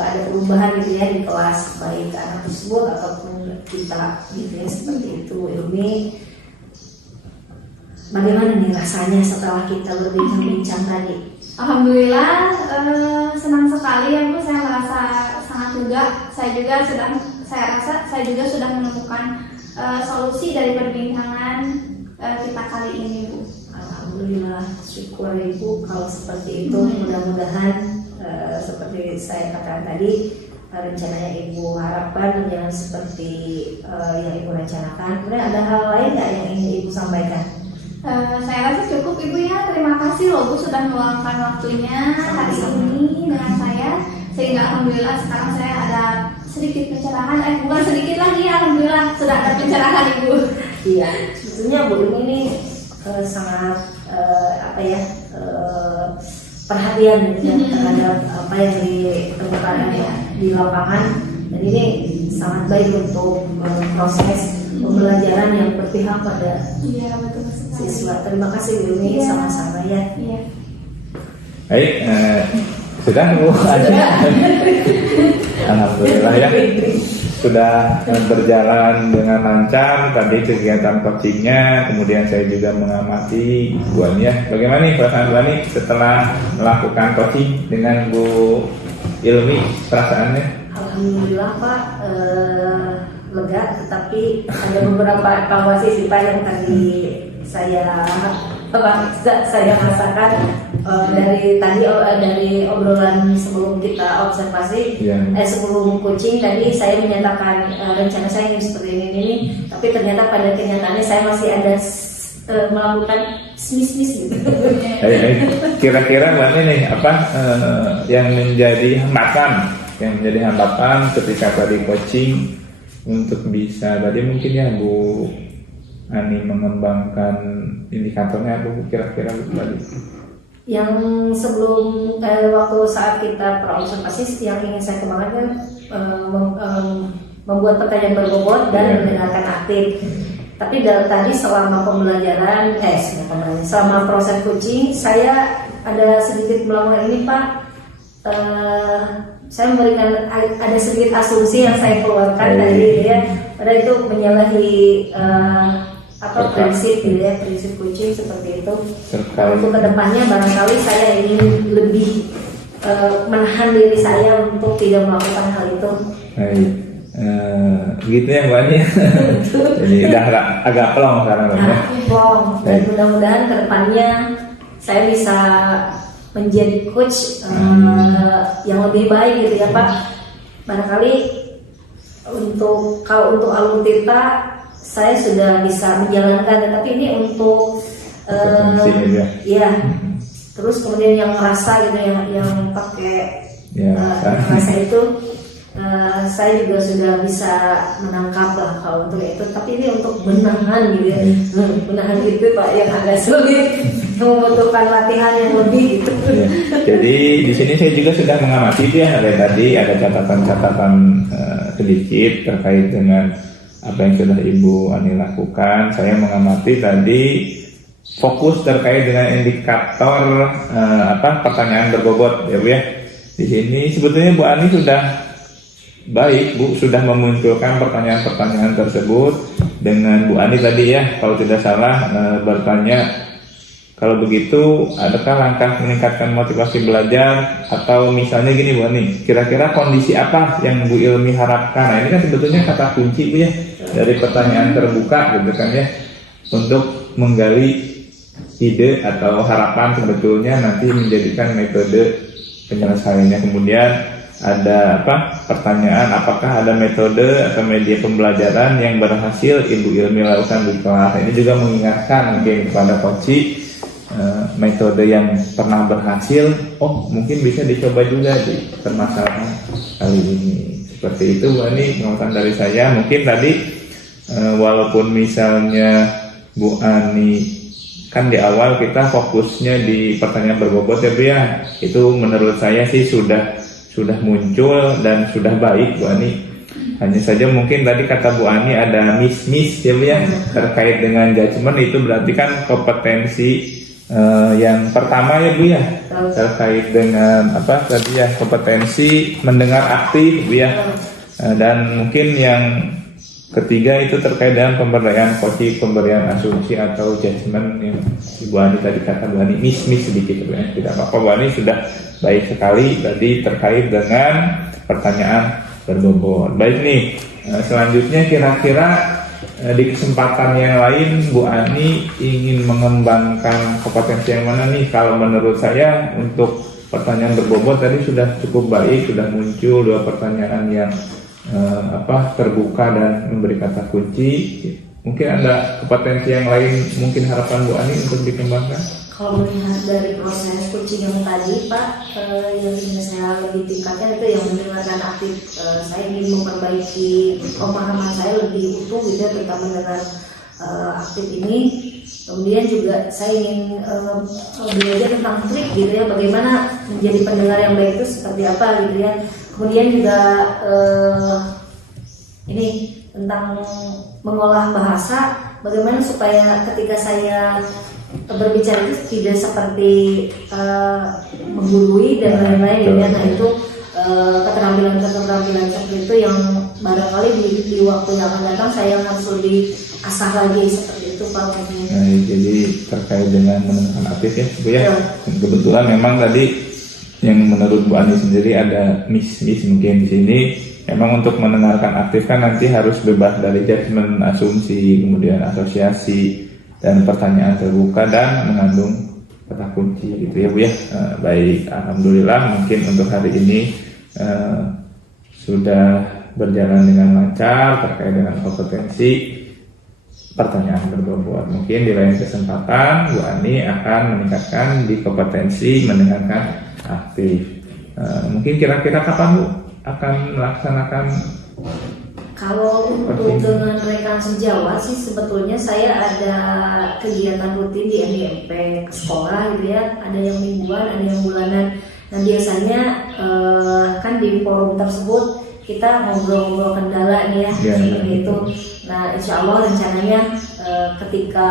ada perubahan gitu ya di kelas, baik anak tersebut ataupun kita gitu ya, seperti itu. Ilmi, bagaimana nih rasanya setelah kita berbincang-bincang tadi? Alhamdulillah, senang sekali ya, Bu. Saya merasa sangat lega. Saya rasa saya juga sudah menemukan solusi dari perbincangan kita kali ini, Bu. Alhamdulillah, syukur Ibu kalau seperti itu. Mudah-mudahan seperti saya katakan tadi, rencananya Ibu harapkan jangan seperti yang Ibu rencanakan. Kemudian ada hal lain nggak yang ingin Ibu sampaikan? Saya rasa cukup, Ibu ya. Terima kasih loh, Bu, sudah meluangkan waktunya hari ini dengan saya, sehingga alhamdulillah sekarang saya ada sedikit pencerahan. Bukan sedikit lagi ya, alhamdulillah sudah ada pencerahan, Ibu. Iya, sebetulnya Bu ini sangat perhatian ya, terhadap apa yang ditemukan di lapangan, dan ini sangat baik untuk proses pembelajaran yang berpihak pada siswa. Terima kasih Bu Ilmi, sama-sama ya. Iya. Baik, sudah Bu ada. Alhamdulillah ya, sudah berjalan dengan lancar tadi kegiatan coachingnya. Kemudian saya juga mengamati Bu Ani ya. Bagaimana nih perasaan Bu Ani setelah melakukan coaching dengan Bu Ilmi, perasaannya? Alhamdulillah Pak, lega, tetapi ada beberapa evaluasi sih Pak yang tadi saya rasakan dari obrolan sebelum kita observasi, sebelum coaching tadi saya menyatakan rencana saya ingin seperti ini, tapi ternyata pada kenyataannya saya masih ada melakukan bisnis gitu. Kira-kira Mbak nih apa yang menjadi hambatan ketika tadi coaching untuk bisa tadi mungkin ya Bu Ani mengembangkan indikatornya apa kira-kira tadi? Yang sebelum waktu saat kita praobservasi yang ingin saya kembangkan membuat pertanyaan berbobot dan mendengarkan aktif. Tapi tadi selama pembelajaran, selama proses coaching saya ada sedikit melakukan ini Pak. Saya memberikan ada sedikit asumsi yang saya keluarkan tadi ya, pada itu menyalahi prinsip gitu ya, prinsip coaching seperti itu. Untuk kedepannya barangkali saya ingin lebih menahan diri saya untuk tidak melakukan hal itu. Gitu ya Mbak Ani. Jadi udah agak plong sekarang ya. Plong. Dan mudah-mudahan kedepannya saya bisa menjadi coach yang lebih baik gitu ya Pak. Barangkali untuk alur Tirta saya sudah bisa menjalankan, tetapi ini untuk terus kemudian yang merasa gitu yang pakai rasa itu saya juga sudah bisa menangkap lah kalau untuk itu, tapi ini untuk benahan gitu ya. Benahan itu Pak yang agak sulit, membutuhkan latihan yang lebih gitu. Jadi di sini saya juga sudah mengamati ya, tadi ada catatan-catatan sedikit terkait dengan apa yang sudah Ibu Ani lakukan. Saya mengamati tadi fokus terkait dengan indikator pertanyaan berbobot ya Bu ya. Di sini sebetulnya Bu Ani sudah baik Bu sudah memunculkan pertanyaan-pertanyaan tersebut dengan Bu Ani tadi ya, kalau tidak salah bertanya, kalau begitu adakah langkah meningkatkan motivasi belajar, atau misalnya gini Bu Ani, kira-kira kondisi apa yang Bu Ilmi harapkan? Nah ini kan sebetulnya kata kunci Bu ya dari pertanyaan terbuka gitu kan ya, untuk menggali ide atau harapan sebetulnya nanti menjadikan metode penyelesaiannya. Kemudian ada pertanyaan, apakah ada metode atau media pembelajaran yang berhasil Ibu Ilmi lakukan di kelas. Ini juga mengingatkan mungkin kepada Koci metode yang pernah berhasil, mungkin bisa dicoba juga di permasalahan kali ini. Seperti itu Bu Ani pengamatan dari saya. Mungkin tadi walaupun misalnya Bu Ani kan di awal kita fokusnya di pertanyaan berbobot ya Bu ya, itu menurut saya sih sudah muncul dan sudah baik Bu Ani. Hanya saja mungkin tadi kata Bu Ani ada miss ya Bu ya, terkait dengan judgement. Itu berarti kan kompetensi yang pertama ya Bu ya, terkait dengan tadi ya, kompetensi mendengar aktif Bu ya. Dan mungkin yang ketiga itu terkait dengan pemberdayaan coaching, pemberian asumsi atau judgement yang Bu Ani tadi kata Bu Ani miss sedikit Bu ya. Tidak apa-apa Bu Ani, sudah baik sekali tadi terkait dengan pertanyaan berbobot. Baik nih, selanjutnya kira-kira di kesempatan yang lain Bu Ani ingin mengembangkan kompetensi yang mana nih? Kalau menurut saya untuk pertanyaan berbobot tadi sudah cukup baik, sudah muncul 2 pertanyaan yang terbuka dan memberi kata kunci. Mungkin ada kompetensi yang lain mungkin harapan Bu Ani untuk dikembangkan? Kalau melihat dari proses coaching yang tadi Pak, yang ingin saya lebih tingkatkan itu yang mendengarkan aktif. Saya ingin memperbaiki pemahaman saya lebih utuh gitu ya, terutama dengan aktif ini. Kemudian juga saya ingin belajar tentang trik gitu ya, bagaimana menjadi pendengar yang baik itu seperti apa gitu ya. Kemudian juga ini tentang mengolah bahasa, bagaimana supaya ketika saya berbicara itu tidak seperti menggurui dan lain-lain ya. Nah itu keterampilan seperti itu yang barangkali di waktu yang akan datang saya harus lebih asah lagi seperti itu Pak. Nah, jadi terkait dengan mendengarkan aktif ya Bu ya. Kebetulan memang tadi yang menurut Bu Ani sendiri ada miss mungkin di sini. Memang untuk mendengarkan aktif kan nanti harus bebas dari judgement, asumsi, kemudian asosiasi dan pertanyaan terbuka dan mengandung kata kunci gitu ya Bu ya. Baik, alhamdulillah mungkin untuk hari ini sudah berjalan dengan lancar terkait dengan kompetensi pertanyaan berbobot. Mungkin di lain kesempatan Bu Ani akan meningkatkan di kompetensi mendengarkan aktif. Mungkin kira-kira kapan Bu akan melaksanakan? Kalau untuk dengan rekan sejawat sih sebetulnya saya ada kegiatan rutin di MDMP ke sekolah gitu ya. Ada yang mingguan, ada yang bulanan. Nah biasanya kan di forum tersebut kita ngobrol-ngobrol kendala nih ya, seperti itu. Nah insya Allah rencananya ketika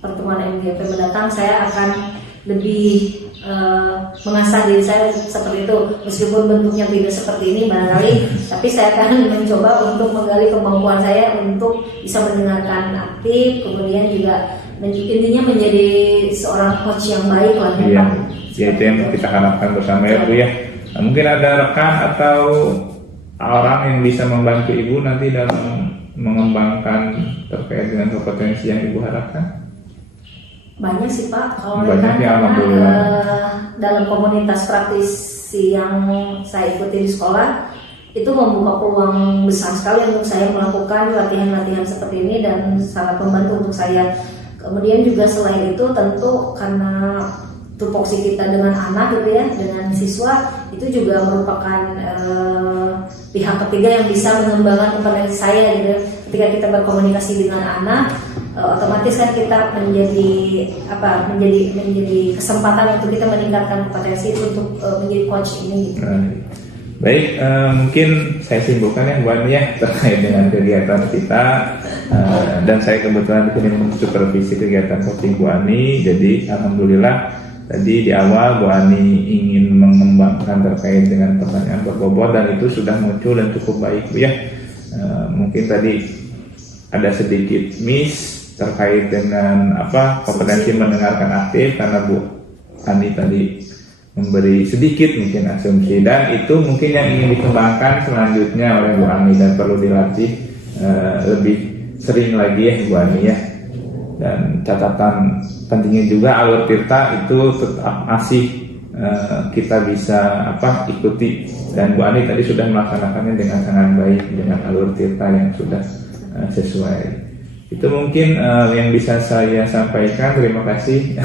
pertemuan MDMP mendatang saya akan lebih mengasah diri saya seperti itu, meskipun bentuknya tidak seperti ini barangkali, tapi saya akan mencoba untuk menggali kemampuan saya untuk bisa mendengarkan aktif, kemudian juga intinya menjadi seorang coach yang baik lah ya Pak. Ya itu yang kita harapkan bersama ya Bu ya. Nah, mungkin ada rekan atau orang yang bisa membantu Ibu nanti dalam mengembangkan terkait dengan kompetensi yang Ibu harapkan? Banyak sih Pak, kalau rekan ya, dalam komunitas praktisi yang saya ikuti di sekolah itu membuka peluang besar sekali untuk saya melakukan latihan-latihan seperti ini dan sangat membantu untuk saya. Kemudian juga selain itu tentu karena tupoksi kita dengan anak gitu ya, dengan siswa itu juga merupakan pihak ketiga yang bisa mengembangkan kompetensi saya gitu. Ketika kita berkomunikasi dengan anak, otomatis kan kita menjadi kesempatan untuk kita meningkatkan kompetensi untuk menjadi coach ini gitu. Baik, mungkin saya simpulkan ya Bu Ani ya terkait dengan kegiatan kita, dan saya kebetulan di sini mensupervisi kegiatan coaching Bu Ani. Jadi alhamdulillah Tadi di awal Bu Ani ingin mengembangkan terkait dengan pertanyaan berbobot dan itu sudah muncul dan cukup baik Bu ya. Mungkin tadi ada sedikit miss terkait dengan kompetensi mendengarkan aktif karena Bu Ani tadi memberi sedikit mungkin asumsi, dan itu mungkin yang ingin dikembangkan selanjutnya oleh Bu Ani dan perlu dilatih lebih sering lagi ya Bu Ani ya. Dan catatan pentingnya juga alur tirta itu tetap masih kita bisa ikuti, dan Bu Ani tadi sudah melaksanakannya dengan sangat baik dengan alur tirta yang sudah sesuai. Itu mungkin yang bisa saya sampaikan. Terima kasih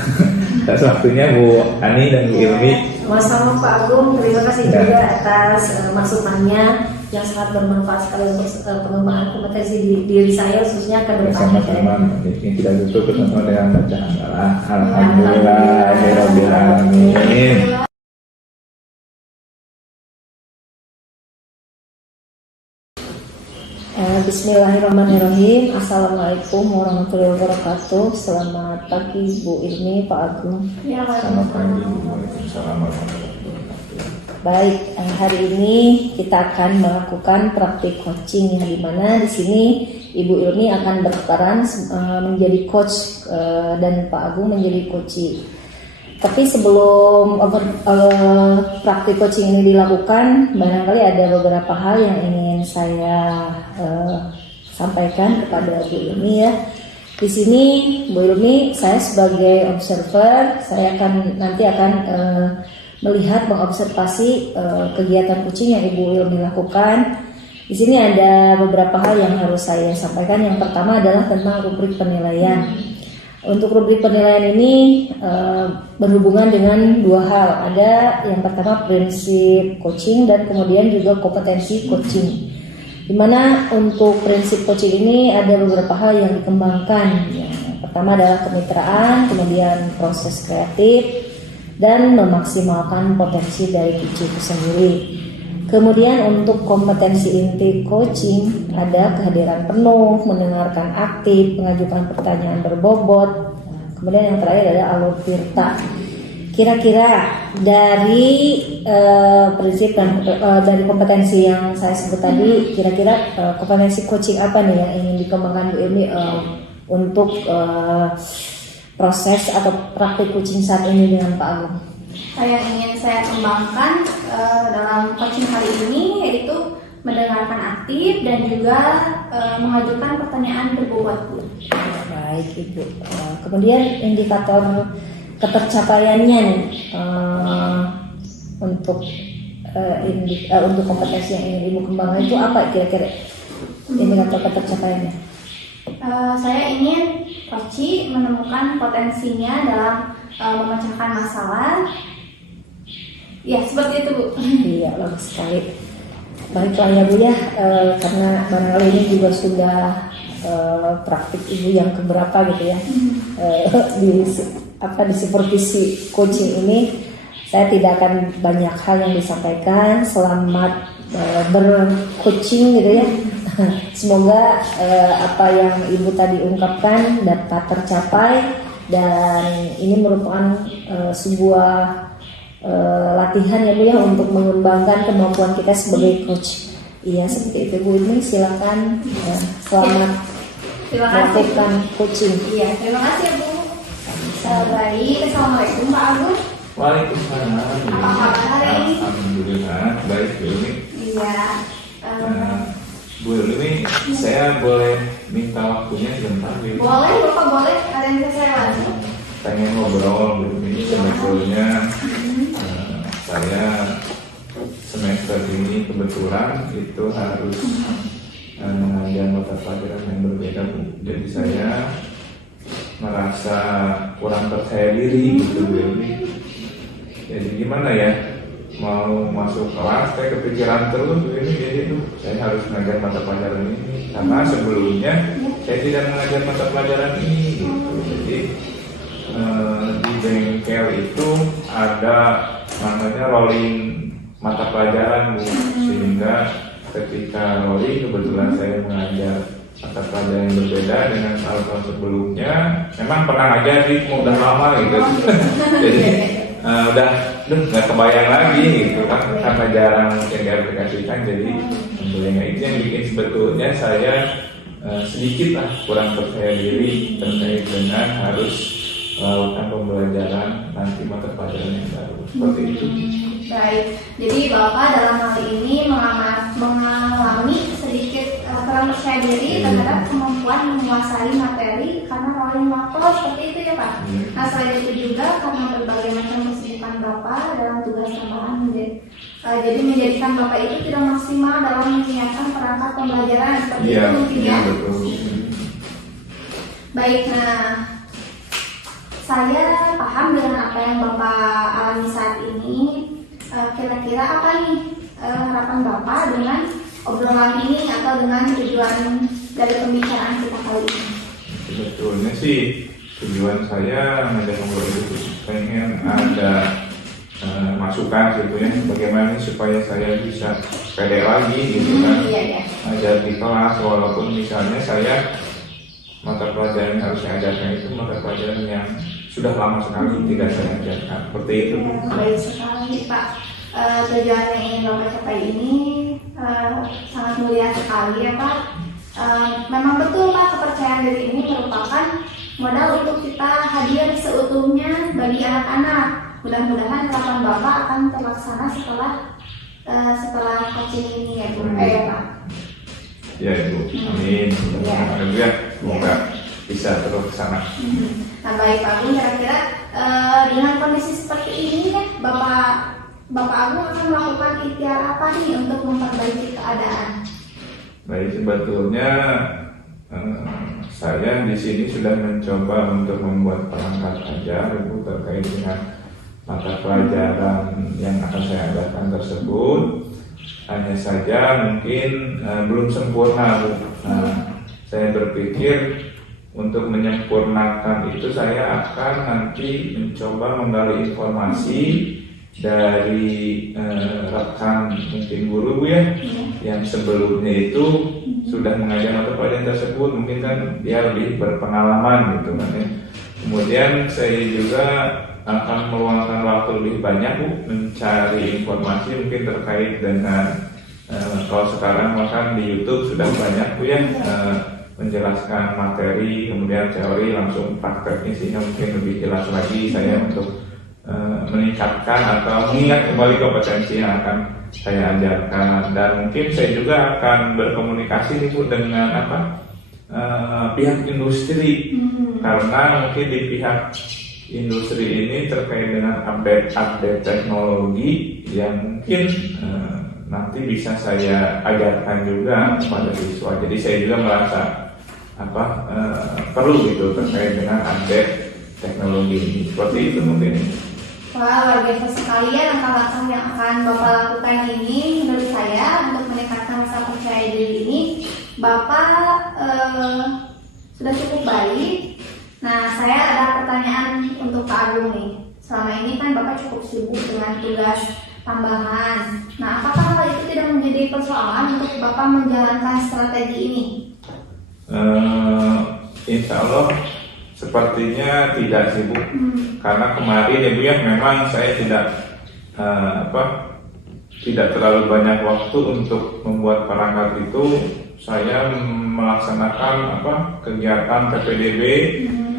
atas waktunya Bu Ani dan Bu Ilmi. Sama-sama Pak Agung, terima kasih juga atas masukannya yang sangat bermanfaat sekali untuk pengembangan kompetensi diri saya khususnya ke depannya. Sama-sama, yang tidak tutup bersama dengan bacaan Alhamdulillahirabbil alamin. Bismillahirrahmanirrahim. Assalamualaikum warahmatullahi wabarakatuh. Selamat pagi Bu Ilmi, Pak Agung. Selamat pagi. Waalaikumsalam. Baik, hari ini kita akan melakukan praktik coaching yang dimana di sini Ibu Ilmi akan berperan menjadi coach dan Pak Agung menjadi coachee. Tapi sebelum praktik coaching ini dilakukan, barangkali ada beberapa hal yang ingin saya sampaikan kepada Bu Ilmi ya. Di sini Bu Ilmi, saya sebagai observer, saya nanti akan melihat mengobservasi kegiatan coaching yang Ibu Ilmi lakukan. Di sini ada beberapa hal yang harus saya sampaikan. Yang pertama adalah tentang rubrik penilaian. Untuk rubrik penilaian ini berhubungan dengan dua hal. Ada yang pertama prinsip coaching dan kemudian juga kompetensi coaching. Dimana untuk prinsip coaching ini ada beberapa hal yang dikembangkan. Yang pertama adalah kemitraan, kemudian proses kreatif, dan memaksimalkan potensi dari coaching itu sendiri. Kemudian untuk kompetensi inti coaching ada kehadiran penuh, mendengarkan aktif, mengajukan pertanyaan berbobot. Kemudian yang terakhir ada alur tirta. Kira-kira dari prinsip dan dari kompetensi yang saya sebut tadi, kira-kira kompetensi coaching apa nih yang ingin dikembangkan Bu Ilmi untuk proses atau praktik coaching saat ini dengan Pak Agung? Yang ingin saya kembangkan dalam coaching kali ini yaitu mendengarkan aktif dan juga mengajukan pertanyaan berbobot. Baik Ibu. Kemudian indikator ketercapaiannya nih untuk kompetensi yang ingin Ibu kembangkan itu apa kira-kira indikator ketercapaiannya? Saya ingin coaching menemukan potensinya dalam memecahkan masalah. Ya, seperti itu Bu. Iya, bagus sekali. Baiklah ya Bu ya, karena barangkali ini juga sudah praktik Ibu yang keberapa gitu ya. Di supervisi coaching ini saya tidak akan banyak hal yang disampaikan. Selamat bercoaching gitu ya. Semoga apa yang Ibu tadi ungkapkan dapat tercapai, dan ini merupakan sebuah latihan ya Bu ya untuk mengembangkan kemampuan kita sebagai coach. Iya, seperti itu Bu. Ini silakan selamat melakukan coaching. Iya, terima kasih ya Bu. Baik, assalamualaikum Pak Agung. Waalaikumsalam. Apa kabar hari ini? Alhamdulillah baik Bu Ilmi. Iya. Bu Ilmi, saya boleh minta waktunya sebentar? Boleh Bapak, boleh. Ada yang bisa saya bantu? Pengen ngobrol Bu Ilmi. Sebetulnya saya semester ini kebetulan itu harus mengajar mata pelajaran yang berbeda Bu. Jadi saya merasa kurang percaya diri gitu Bu Ilmi. Jadi gimana ya, mau masuk kelas saya kepikiran terus Bu Ilmi, jadi tuh saya harus mengajar mata pelajaran ini karena sebelumnya saya tidak mengajar mata pelajaran ini gitu. Jadi di bengkel itu ada namanya rolling mata pelajaran Bu, sehingga ketika rolling kebetulan saya mengajar mata pelajaran yang berbeda dengan tahun-tahun sebelumnya. Memang pernah aja sih, udah lama gitu. Jadi udah nggak kebayang lagi gitu kan, karena jarang yang diaplikasikan. Jadi tentunya itu yang bikin sebetulnya saya sedikit lah kurang percaya diri terkait dengan harus melakukan pembelajaran nanti mata pelajaran yang baru seperti itu. Baik, jadi Bapak dalam hal ini mengalami sedikit kurang percaya diri terhadap kemampuan menguasai materi karena paling waktu seperti itu ya Pak. Nah selain itu juga karena berbagai macam kesibukan Bapak dalam tugas tambahan jadi menjadikan Bapak itu tidak maksimal dalam menyiapkan perangkat pembelajaran seperti itu mungkin ya. Betul. Baik, nah saya paham dengan apa yang Bapak alami saat ini. Kira-kira apa nih harapan Bapak dengan obrolan ini atau dengan tujuan dari pembicaraan kita kali ini? Sebetulnya sih tujuan saya ngajak ngobrol itu pengen ada masukan gitu ya, bagaimana supaya saya bisa pede lagi gitu kan, ajar di kelas walaupun misalnya saya mata pelajaran yang harus saya ajarkan itu mata pelajaran yang sudah lama sekali tidak saya ajarkan, seperti itu. Baik sekali Pak, tujuan yang ingin Bapak capai ini sangat mulia sekali ya Pak. Memang betul Pak, kepercayaan diri ini merupakan modal untuk kita hadir seutuhnya bagi anak-anak. Mudah-mudahan harapan Bapak akan terlaksana setelah coaching ini ya Bu. Ya Pak. Ya Ibu, amin. Ya, semoga bisa terus ke sana. Nah baik Pak Agung, kira-kira dengan kondisi seperti ini kan Bapak Agung akan melakukan ikhtiar apa nih untuk memperbaiki keadaan? Baik, sebetulnya saya di sini sudah mencoba untuk membuat perangkat ajar Ibu terkait dengan mata pelajaran yang akan saya ajarkan tersebut. Hanya saja mungkin belum sempurna Bu. Saya berpikir untuk menyempurnakan itu saya akan nanti mencoba menggali informasi dari rekan mungkin guru Bu ya, yang sebelumnya itu sudah mengajar mata pelajaran tersebut, mungkin kan dia lebih berpengalaman gitu kan ya. Kemudian saya juga akan meluangkan waktu lebih banyak Bu mencari informasi mungkin terkait dengan kalau sekarang bahkan di YouTube sudah banyak Bu ya menjelaskan materi, kemudian teori langsung prakteknya sehingga mungkin lebih jelas lagi saya untuk meningkatkan atau mengingat kembali kompetensi yang akan saya ajarkan. Dan mungkin saya juga akan berkomunikasi nih Bu dengan pihak industri, karena mungkin di pihak industri ini terkait dengan update teknologi yang mungkin nanti bisa saya ajarkan juga kepada siswa. Jadi saya juga merasa perlu gitu terkait dengan update teknologi ini. Seperti itu mungkin. Wah, luar biasa sekali ya langkah-langkah yang akan Bapak lakukan ini. Menurut saya untuk meningkatkan rasa percaya diri ini Bapak sudah cukup baik. Nah, saya ada pertanyaan untuk Pak Agung nih. Selama ini kan Bapak cukup sibuk dengan tugas tambahan. Nah, apakah hal itu tidak menjadi persoalan untuk Bapak menjalankan strategi ini? Insya Allah sepertinya tidak sibuk. Karena kemarin ya Bu ya, memang saya tidak terlalu banyak waktu untuk membuat perangkat itu. Saya melaksanakan kegiatan PPDB,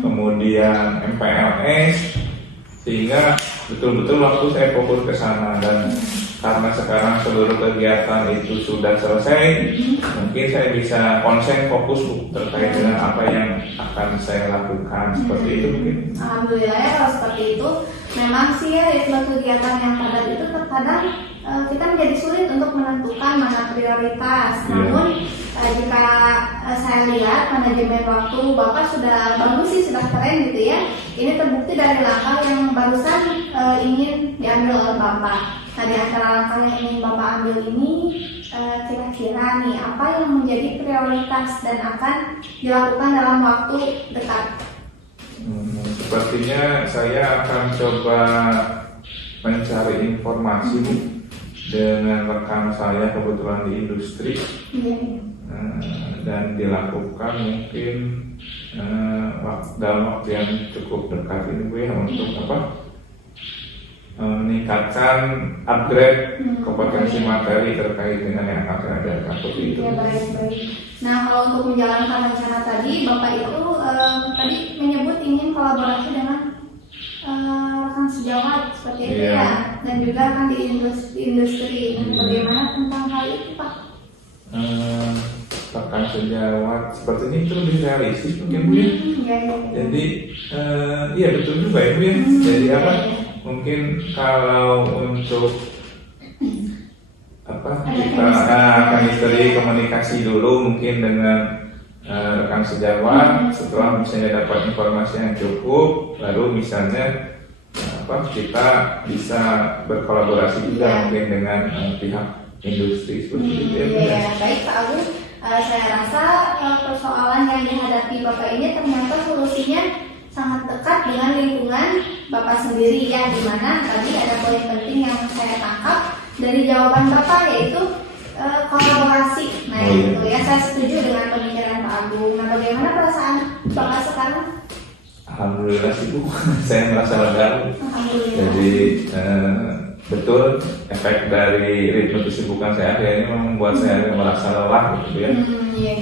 kemudian MPLS, sehingga betul-betul waktu saya fokus ke sana. Dan karena sekarang seluruh kegiatan itu sudah selesai, mungkin saya bisa konsen fokus terkait dengan apa yang akan saya lakukan. Seperti itu mungkin. Alhamdulillah ya kalau seperti itu. Memang sih ya ritme kegiatan yang padat itu terkadang kita menjadi sulit untuk menentukan mana prioritas. Namun jika saya lihat manajemen waktu Bapak sudah bagus sih, sudah keren gitu ya. Ini terbukti dari langkah yang barusan ingin diambil oleh Bapak. Nah, di antara langkah yang ingin Bapak ambil ini kira-kira nih apa yang menjadi prioritas dan akan dilakukan dalam waktu dekat? Sepertinya saya akan coba mencari informasi dengan rekan saya kebetulan di industri. dan dilakukan mungkin dalam waktu yang cukup dekat ini Bu ya, untuk meningkatkan upgrade kompetensi materi terkait dengan yang akan saya ajarkan seperti itu. Ya, baik. Nah, kalau untuk menjalankan rencana tadi, Bapak itu tadi menyebut ingin kolaborasi dengan rekan sejawat seperti itu ya, dan juga kan di industri. Bagaimana tentang hal itu, Pak? Rekan sejawat seperti ini itu lebih realistis mungkin Bu ya. Jadi iya betul juga ya Bu ya. Jadi mungkin kalau untuk kita akan komunikasi dulu mungkin dengan rekan sejawat, setelah misalnya dapat informasi yang cukup, lalu misalnya kita bisa berkolaborasi juga mungkin dengan pihak industri seperti itu ya. Baik Pak Agung, saya rasa persoalan yang dihadapi Bapak ini ternyata solusinya sangat dekat dengan lingkungan Bapak sendiri ya, dimana tadi ada poin penting yang saya tangkap dari jawaban Bapak, yaitu kolaborasi. Nah itu ya, saya setuju dengan pemikiran Pak Agung. Nah, bagaimana perasaan Bapak sekarang? Alhamdulillah sih Bu, saya merasa lega. Jadi betul efek dari ritme kesibukan saya akhirnya membuat saya merasa lelah gitu ya.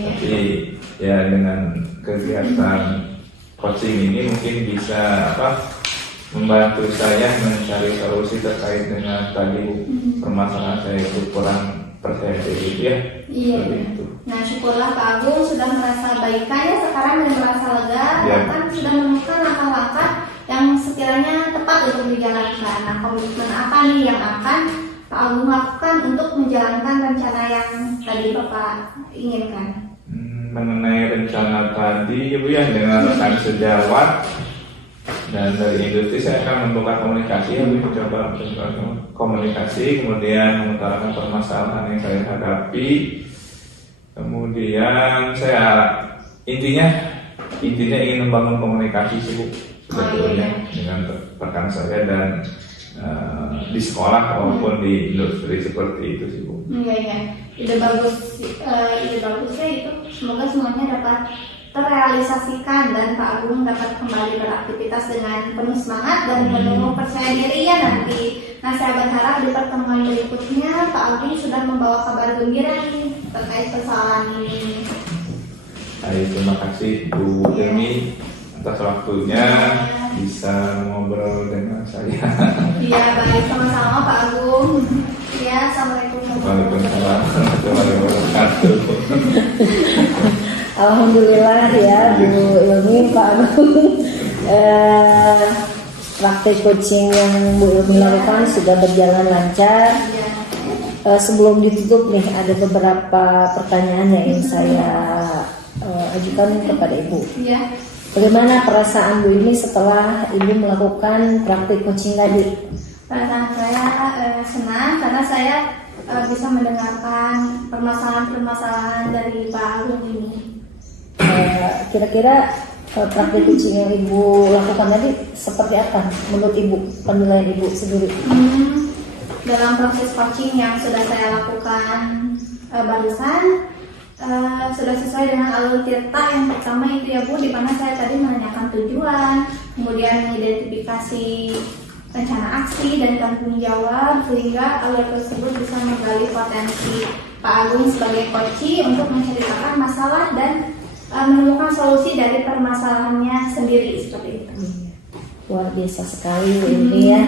Tapi ya dengan kegiatan coaching ini mungkin bisa membantu saya mencari solusi terkait dengan tadi permasalahan saya itu kurang percaya diri ya. Iya. Nah, syukurlah Pak Agung sudah merasa baikan ya sekarang dan merasa lega, bahkan sudah menemukan langkah-langkah yang sekiranya tepat untuk dijalankan. Nah, komitmen apa nih yang akan Pak Agung lakukan untuk menjalankan rencana yang tadi Bapak inginkan? Mengenai rencana tadi Bu ya, dengan rekan sejawat dan dari industri saya akan membuka komunikasi ya Bu, coba komunikasi, kemudian mengutarakan permasalahan yang saya hadapi, kemudian saya intinya ingin membangun komunikasi sih Bu sebetulnya dengan rekan saya dan di sekolah maupun di industri seperti itu sih Bu. Iya. Ide bagusnya itu semoga semuanya dapat terrealisasikan dan Pak Agung dapat kembali beraktivitas dengan penuh semangat dan penuh percaya diri ya nanti. Nah, saya berharap di pertemuan berikutnya Pak Agung sudah membawa kabar gembira nih terkait persoalan ini. Baik, terima kasih Bu Demi atas waktunya bisa ngobrol dengan saya. Iya, baik, sama-sama Pak Agung. Ya, assalamualaikum warahmatullahi wabarakatuh. Alhamdulillah ya Bu Ilmi, Pak Agung. Praktik coaching yang Bu Ilmi lakukan sudah berjalan lancar. Sebelum ditutup nih, ada beberapa pertanyaan yang ingin saya ajukan kepada Ibu. Bagaimana perasaan Bu Ilmi setelah Ibu melakukan praktik coaching tadi? Perasaan saya senang karena saya bisa mendengarkan permasalahan-permasalahan dari Pak Agung ini. Kira-kira praktik coaching yang Ibu lakukan tadi seperti apa menurut Ibu, penilaian Ibu sendiri? Dalam proses coaching yang sudah saya lakukan barusan sudah sesuai dengan alur tirta yang pertama itu ya Bu, di mana saya tadi menanyakan tujuan, kemudian mengidentifikasi rencana aksi dan tanggung jawab sehingga alur tersebut bisa menggali potensi Pak Agung sebagai coach untuk menceritakan masalah dan menemukan solusi dari permasalahannya sendiri seperti itu. Luar biasa sekali ini ya,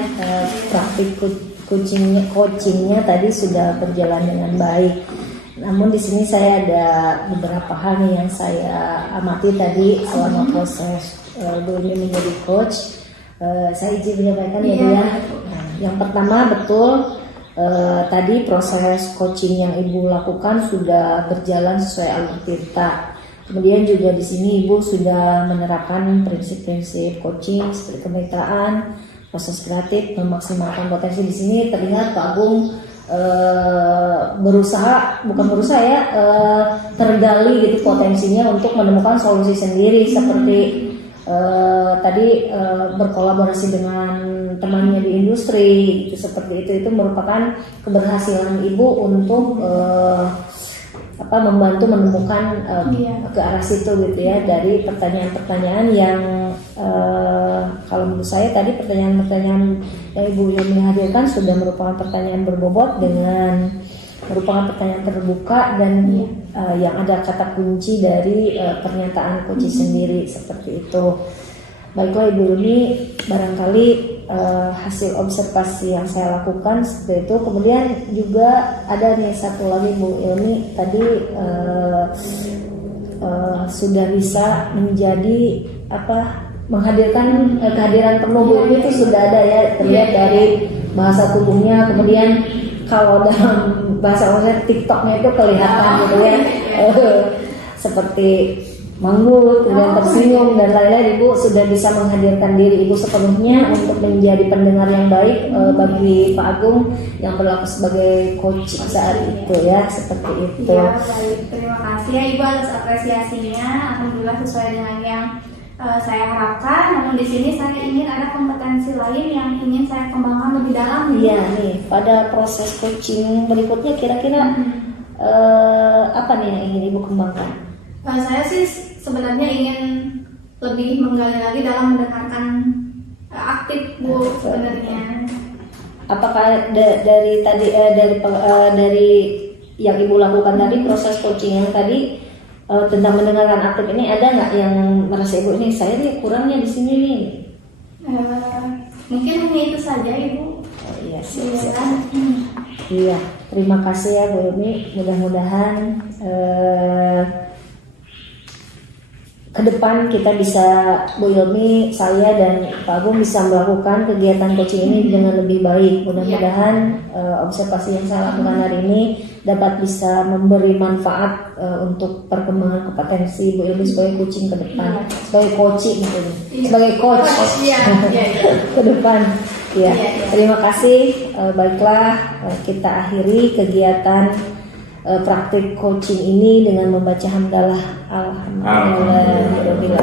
praktik coachingnya tadi sudah berjalan dengan baik. Namun di sini saya ada beberapa hal nih yang saya amati tadi selama proses Bu Ilmi menjadi coach. Saya izin menyampaikan ya Bu ya. Nah, yang pertama betul tadi proses coaching yang Ibu lakukan sudah berjalan sesuai alur tirta. Kemudian juga di sini Ibu sudah menerapkan prinsip-prinsip coaching seperti kemitraan, proses kreatif, memaksimalkan potensi. Di sini terlihat Pak Agung tergali gitu potensinya untuk menemukan solusi sendiri seperti tadi berkolaborasi dengan temannya di industri gitu, seperti itu merupakan keberhasilan Ibu untuk membantu menemukan Iya. ke arah situ gitu ya, dari pertanyaan-pertanyaan yang kalau menurut saya tadi pertanyaan-pertanyaan yang Ibu Yomi hadirkan sudah merupakan pertanyaan berbobot dengan merupakan pertanyaan terbuka dan yang ada kata kunci dari pernyataan coach sendiri seperti itu. Baiklah Ibu Yomi, barangkali hasil observasi yang saya lakukan seperti itu. Kemudian juga ada nih satu lagi Bu Yomi, tadi sudah bisa menjadi menghadirkan kehadiran penuh Bu Yomi itu sudah ada ya, terlihat dari bahasa tubuhnya. Kemudian kalau dalam bahasa Indonesia TikToknya itu kelihatan gitu ya, seperti manggut, kemudian tersenyum dan lain-lain. Ibu sudah bisa menghadirkan diri Ibu sepenuhnya untuk menjadi pendengar yang baik bagi Pak Agung yang berlaku sebagai coach saat itu ya, seperti itu. Ya, baik. Terima kasih ya Ibu atas apresiasinya. Alhamdulillah sesuai dengan yang saya harapkan. Namun di sini saya ingin ada kompetensi lain yang ingin saya kembangkan lebih dalam. Iya nih, pada proses coaching berikutnya kira-kira apa nih yang ingin Ibu kembangkan? Saya sih sebenarnya ingin lebih menggali lagi dalam mendengarkan aktif Bu sebenarnya. Apakah dari tadi dari yang Ibu lakukan tadi, proses coaching yang tadi tentang mendengarkan aktif ini, ada nggak yang merasa Ibu ini saya nih kurangnya di sini nih? Mungkin hanya itu saja Ibu. Oh, iya, siap. Iya, terima kasih ya Bu Yomi. Mudah-mudahan ke depan kita bisa, Bu Yomi, saya dan Pak Agung bisa melakukan kegiatan coaching ini dengan lebih baik. Mudah-mudahan observasi yang saya lakukan hari ini dapat bisa memberi manfaat untuk perkembangan kompetensi Bu Yomi sebagai coaching ke depan, sebagai coaching gitu, sebagai coach ke depan. Ya, terima kasih. Baiklah, kita akhiri kegiatan praktik coaching ini dengan membaca hamdalah alhamdulillah.